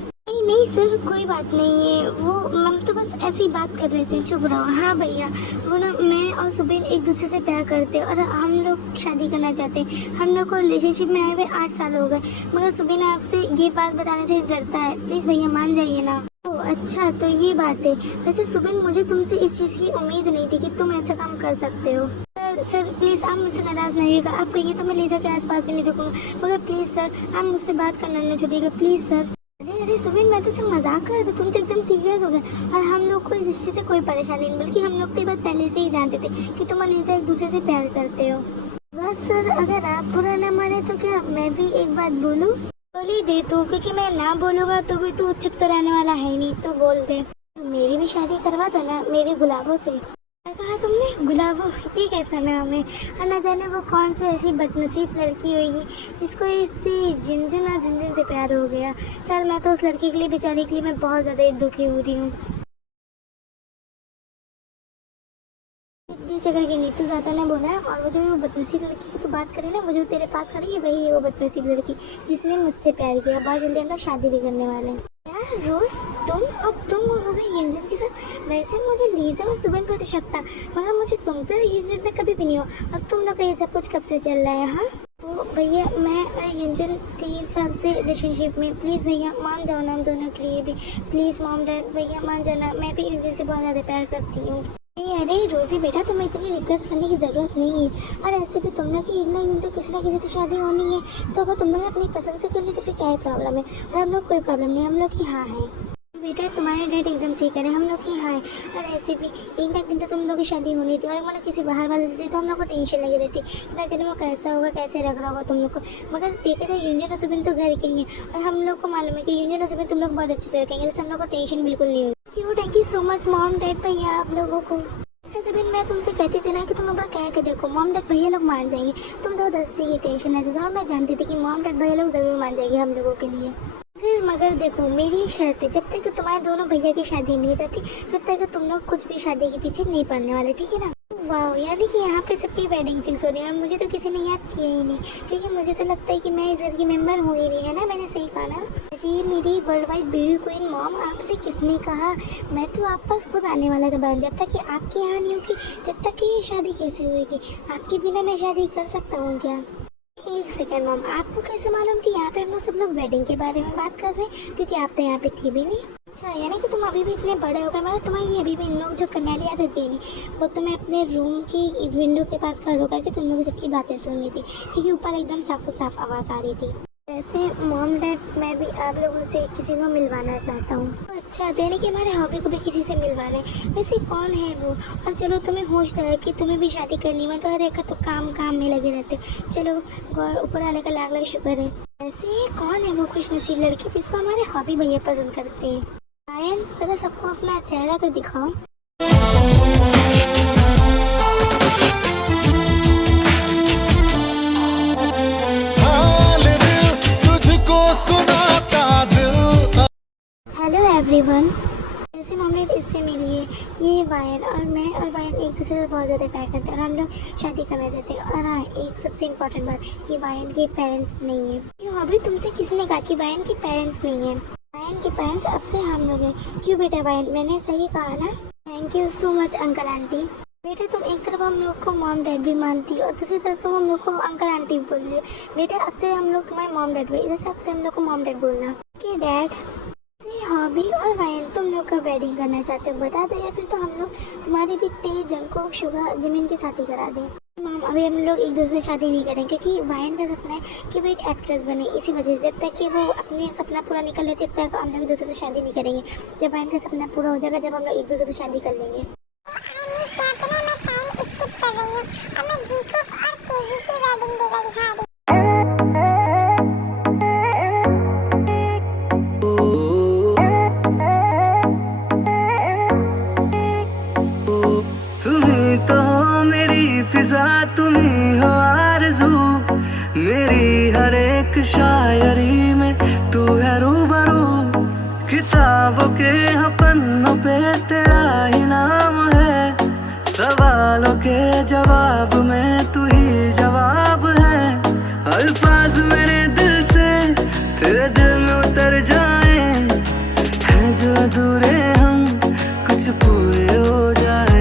नहीं सर कोई बात नहीं है, वो हम तो बस ऐसे ही बात कर रहे थे, चुप रहो। हाँ भैया वो ना मैं और सुबीन एक दूसरे से प्यार करते हैं और हम लोग शादी करना चाहते हैं। हम लोग को रिलेशनशिप में आए हुए 8 साल हो गए, मगर सुबीन आपसे ये बात बताने से डरता है। प्लीज़ भैया मान जाइए ना। ओह अच्छा तो ये बात है। वैसे सुबीन मुझे तुमसे इस चीज़ की उम्मीद नहीं थी कि तुम ऐसा काम कर सकते हो। सर प्लीज़ आप मुझसे नाराज़ नहीं होगा, आप कहिए तो मैं लीजा के आसपास भी नहीं रुकूँगा, मगर प्लीज़ सर आप मुझसे बात करना नहीं छोड़िएगा प्लीज़ सर। अरे सुबीन मैं तो सिर्फ मजाक कर रहा था, तुम तो एकदम सीरियस हो गए। और हम लोग को इस रिश्ते से कोई परेशानी नहीं, बल्कि हम लोग तो ये बात पहले से ही जानते थे कि तुम और लीजा एक दूसरे से प्यार करते हो। बस सर, अगर आप बुरा ना माने तो क्या मैं भी एक बात बोलूं? बोल ही दे तू, क्योंकि मैं ना बोलूंगा तो भी तू चुप तो रहने वाला है नहीं, तो बोल दे। मेरी भी शादी करवा दो ना मेरे गुलाबों से। क्या कहा तुमने? गुलाबों? ये कैसा नाम है? और न जाने वो कौन सी ऐसी बदनसीब लड़की होगी जिसको इससे झुनझुन और झुनझुन से प्यार हो गया। फिलहाल मैं तो उस लड़की के लिए, बेचारी के लिए मैं बहुत ज़्यादा दुखी हो रही हूँ। जगह की नीतू ज़्यादा ने बोला है, और वो जो बदनसीब लड़की की तो बात करे ना, वो जो तेरे पास खड़ी है वही है वो बदनसीब लड़की जिसने मुझसे प्यार किया। बहुत जल्दी हम लोग शादी भी करने वाले हैं। यार रोज तुम और वो भी यूंजन के साथ। वैसे मुझे लीजा और सुबन पर शक था, मगर मुझे तुम पे और यूंजन पे कभी भी नहीं हो। और तुम लोग का ये सब कुछ कब से चल रहा है? हाँ तो भैया, मैं यूंजन 3 साल से रिलेशनशिप में। प्लीज़ भैया मान जाओ ना हम दोनों के लिए भी। प्लीज़ मॉम डैड भैया मान जाओ ना, मैं भी यूंजन से बहुत ज़्यादा प्यार करती हूँ। अरे रोज़ी बेटा, तुम्हें इतनी रिक्वेस्ट करने की ज़रूरत नहीं है। और ऐसे भी तुम लोग की एक ना एक दिन तो किसी ना किसी से शादी होनी है, तो अगर तुम लोग ने अपनी पसंद से कर ली तो फिर क्या प्रॉब्लम है? और हम लोग कोई प्रॉब्लम नहीं, हम लोग की हाँ है। बेटा तुम्हारे डैड एकदम सही करें, हम लोग की हाँ है। और ऐसे भी एक ना एक दिन तो तुम लोग की शादी होनी थी, और मतलब किसी बाहर वाले से तो हम लोग को टेंशन लगी रहती ना जाने वो कैसा होगा, कैसे रख रहा होगा तुम लोग को। मगर देखा जाए यूनियन और सुबिन तो घर के ही हैं, और हम लोग को मालूम है कि यूनियन और सुबिन तुम लोग बहुत अच्छे से रखेंगे, तो हम लोग को टेंशन बिल्कुल नहीं होगी। Thank you so much mom dad भैया आप लोगों को। सुबिन मैं तुमसे कहती थी ना कि तुम लोग कह के देखो, मॉम डैड भैया लोग मान जाएंगे। तुम तो दस्ती की टेंशन लेते थे, और मैं जानती थी कि मॉम डैड भैया लोग ज़रूर मान जाएंगे हम लोगों के लिए। मगर देखो मेरी एक शर्त है, जब तक तुम्हारे दोनों भैया की शादी नहीं हो जाती तब तक तुम लोग कुछ भी शादी के पीछे नहीं पड़ने वाले, ठीक है ना? वाह, यानी कि यहाँ पे सबकी वेडिंग फिक्स हो रही है, और मुझे तो किसी ने याद किया ही नहीं, क्योंकि मुझे तो लगता है कि मैं इस घर की मेंबर हो ही नहीं, है ना? मैंने सही कहा ना? जी मेरी world wide beauty queen mom, आपसे किसने कहा? मैं तो आप पास खुद आने वाला था। जब तक कि आपकी यहाँ नहीं होगी तब तक कि ये शादी कैसे होगी? आपके बिना मैं शादी कर सकता हूँ क्या? एक सेकंड मॉम, आपको कैसे मालूम कि यहाँ पे हम लोग सब लोग वेडिंग के बारे में बात कर रहे हैं? क्योंकि आप तो यहाँ पे थी भी नहीं। अच्छा, यानी कि तुम अभी भी इतने बड़े हो गए, मगर तुम्हारी अभी भी इन लोग जो कन्यारी आदत थी नहीं, वो तुम्हें अपने रूम की विंडो के पास खड़े होकर के तुम लोग सबकी बातें सुननी थी, क्योंकि ऊपर एकदम साफ आवाज़ आ रही थी। वैसे मॉम डैड, मैं भी आप लोगों से किसी को मिलवाना चाहता हूँ। अच्छा, तो यानी कि हमारे हॉबी को भी किसी से मिलवाना है। वैसे कौन है वो? और चलो तुम्हें होश तो है कि तुम्हें भी शादी करनी है, तो हर एक का तो काम में लगे रहते। चलो ऊपर वाले का लाख शुक्र है। वैसे कौन है वो खुशनसीब लड़की जिसको हमारे हॉबी भैया पसंद करते हैं? आयन जरा सबको अपना चेहरा तो दिखाओ। हेलो एवरीवन, जैसे मम्मी इससे मिली है, ये वायन और मैं और वायन एक दूसरे से बहुत ज़्यादा प्यार करते हैं, और हम लोग शादी करना चाहते हैं। और हाँ, एक सबसे इम्पोर्टेंट बात कि वायन के पेरेंट्स नहीं है। क्यों अभी तुमसे किसने कहा कि वायन के पेरेंट्स नहीं है? वायन के पेरेंट्स अब से हम लोग हैं। क्यों बेटा वायन, मैंने सही कहा ना? Thank you so much uncle aunty. बेटा तुम एक तरफ हम लोग को मॉम डैड भी मानती हो, और दूसरी तरफ तुम हम लोग को अंकल आंटी भी बोल रही हो। बेटा अब से हम लोग तुम्हारे मॉम डैड हुए, इधर से अब से हम लोग को मॉम डैड बोलना। Okay dad. हॉबी और वायन तुम लोग का वेडिंग करना चाहते हो बता दो, या फिर तो हम लोग तुम्हारी भी तेज जंको शुगर जमीन के साथ ही करा दें? मैम अभी हम लोग एक दूसरे से शादी नहीं करेंगे, क्योंकि वायन का सपना है कि वो एक एक्ट्रेस बने। इसी वजह से जब तक कि वो अपने सपना पूरा निकल लेते तब तक हम लोग एक दूसरे से शादी नहीं करेंगे। जब वायन का सपना पूरा हो जाएगा, जब हम लोग एक दूसरे से शादी कर लेंगे। तुम्ही हो आरज़ू, मेरी हर एक शायरी में तू है रूबरू। किताबों के पन्नों पे तेरा ही नाम है, सवालों के जवाब में तू ही जवाब है। अल्फाज मेरे दिल से तेरे दिल में उतर जाए, हैं जो अधूरे हम कुछ पूरे हो जाए।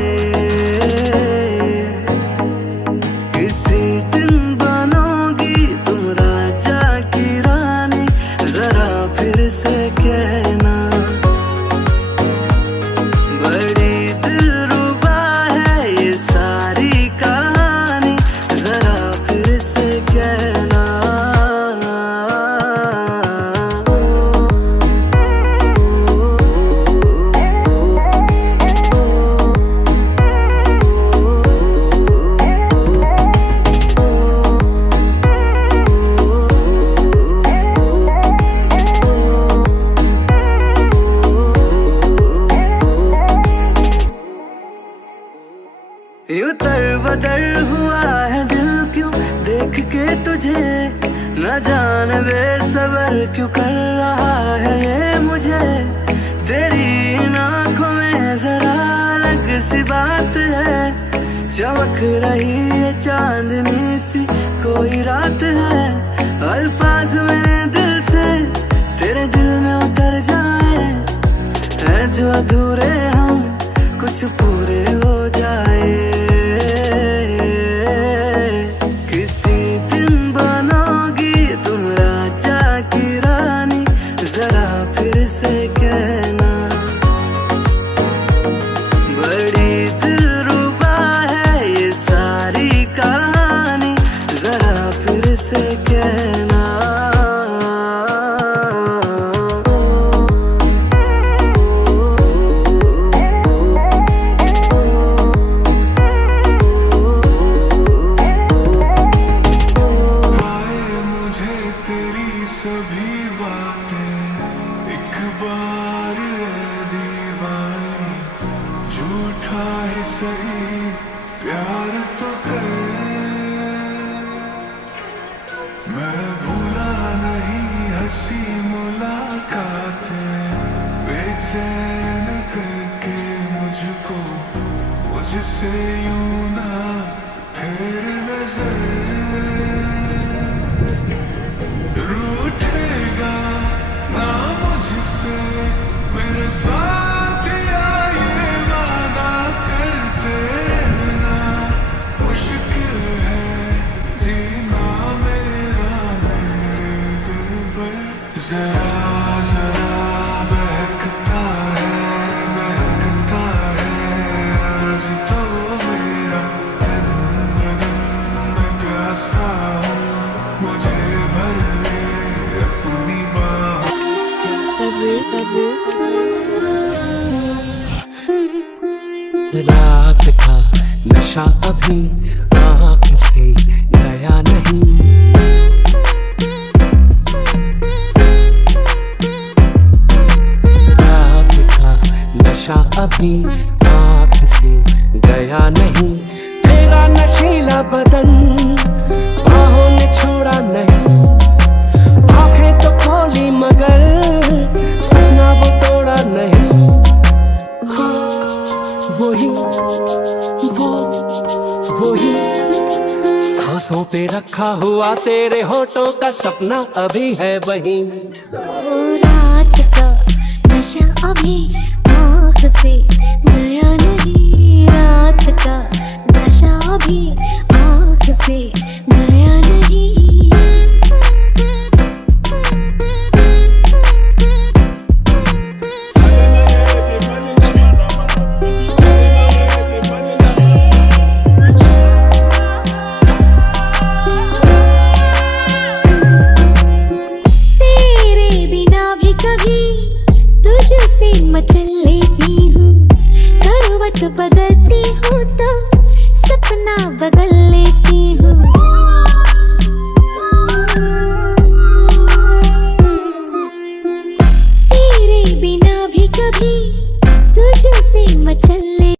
किसी दिन बनोगी तुम राजा की रानी, जरा फिर से कहना। बड़ी दिलरुबा है ये सारी कहानी, जरा फिर से कहना। यूं तरबतर हुआ है दिल क्यों देख के तुझे, न जाने बेसबर क्यों कर रहा है ये मुझे। तेरी इन आँखों में जरा अलग सी बात है, चमक रही है चांदनी सी कोई रात है। अल्फाज मेरे दिल से तेरे दिल में उतर जाए, हैं जो अधूरे हम कुछ पूरे हो जाए। किसी दिन बनोगी तुम राजा की रानी, जरा फिर से कहना। बड़ी दिलरुबा है ये सारी कहानी, जरा फिर से कहना। सभी बातें एक बार दीवानी, झूठा ही सही प्यार तो कर। मैं भूला नहीं हंसी मुलाकातें, बेचैन करके मुझको मुझसे यूं ना फेर नजर। रूठेगा ना मुझसे मेरे साथ या ये वादा करते बिना, मुश्किल है जीना मेरा मेरे दिल पर। जरा जरा बहकता है आज तो मेरा तन बदन में प्यासा हो, मुझे भर ले अपनी बाहों। रात का नशा अभी आँख से गया नहीं, रात का नशा अभी आँख से गया नहीं। तेरा नशीला बदन बाहों ने छोड़ा नहीं, आंखें तो खोली मगर सपना वो तोड़ा नहीं। वही सांसों पे रखा हुआ तेरे होठों का सपना अभी है वही। रात का नशा अभी आँख से गया नहीं, रात का नशा अभी आँख से गया नहीं। तुझसे मचल लेती हूँ, करवट बदलती हूँ तो सपना बदल लेती हूँ। तेरे बिना भी कभी तुझसे मचल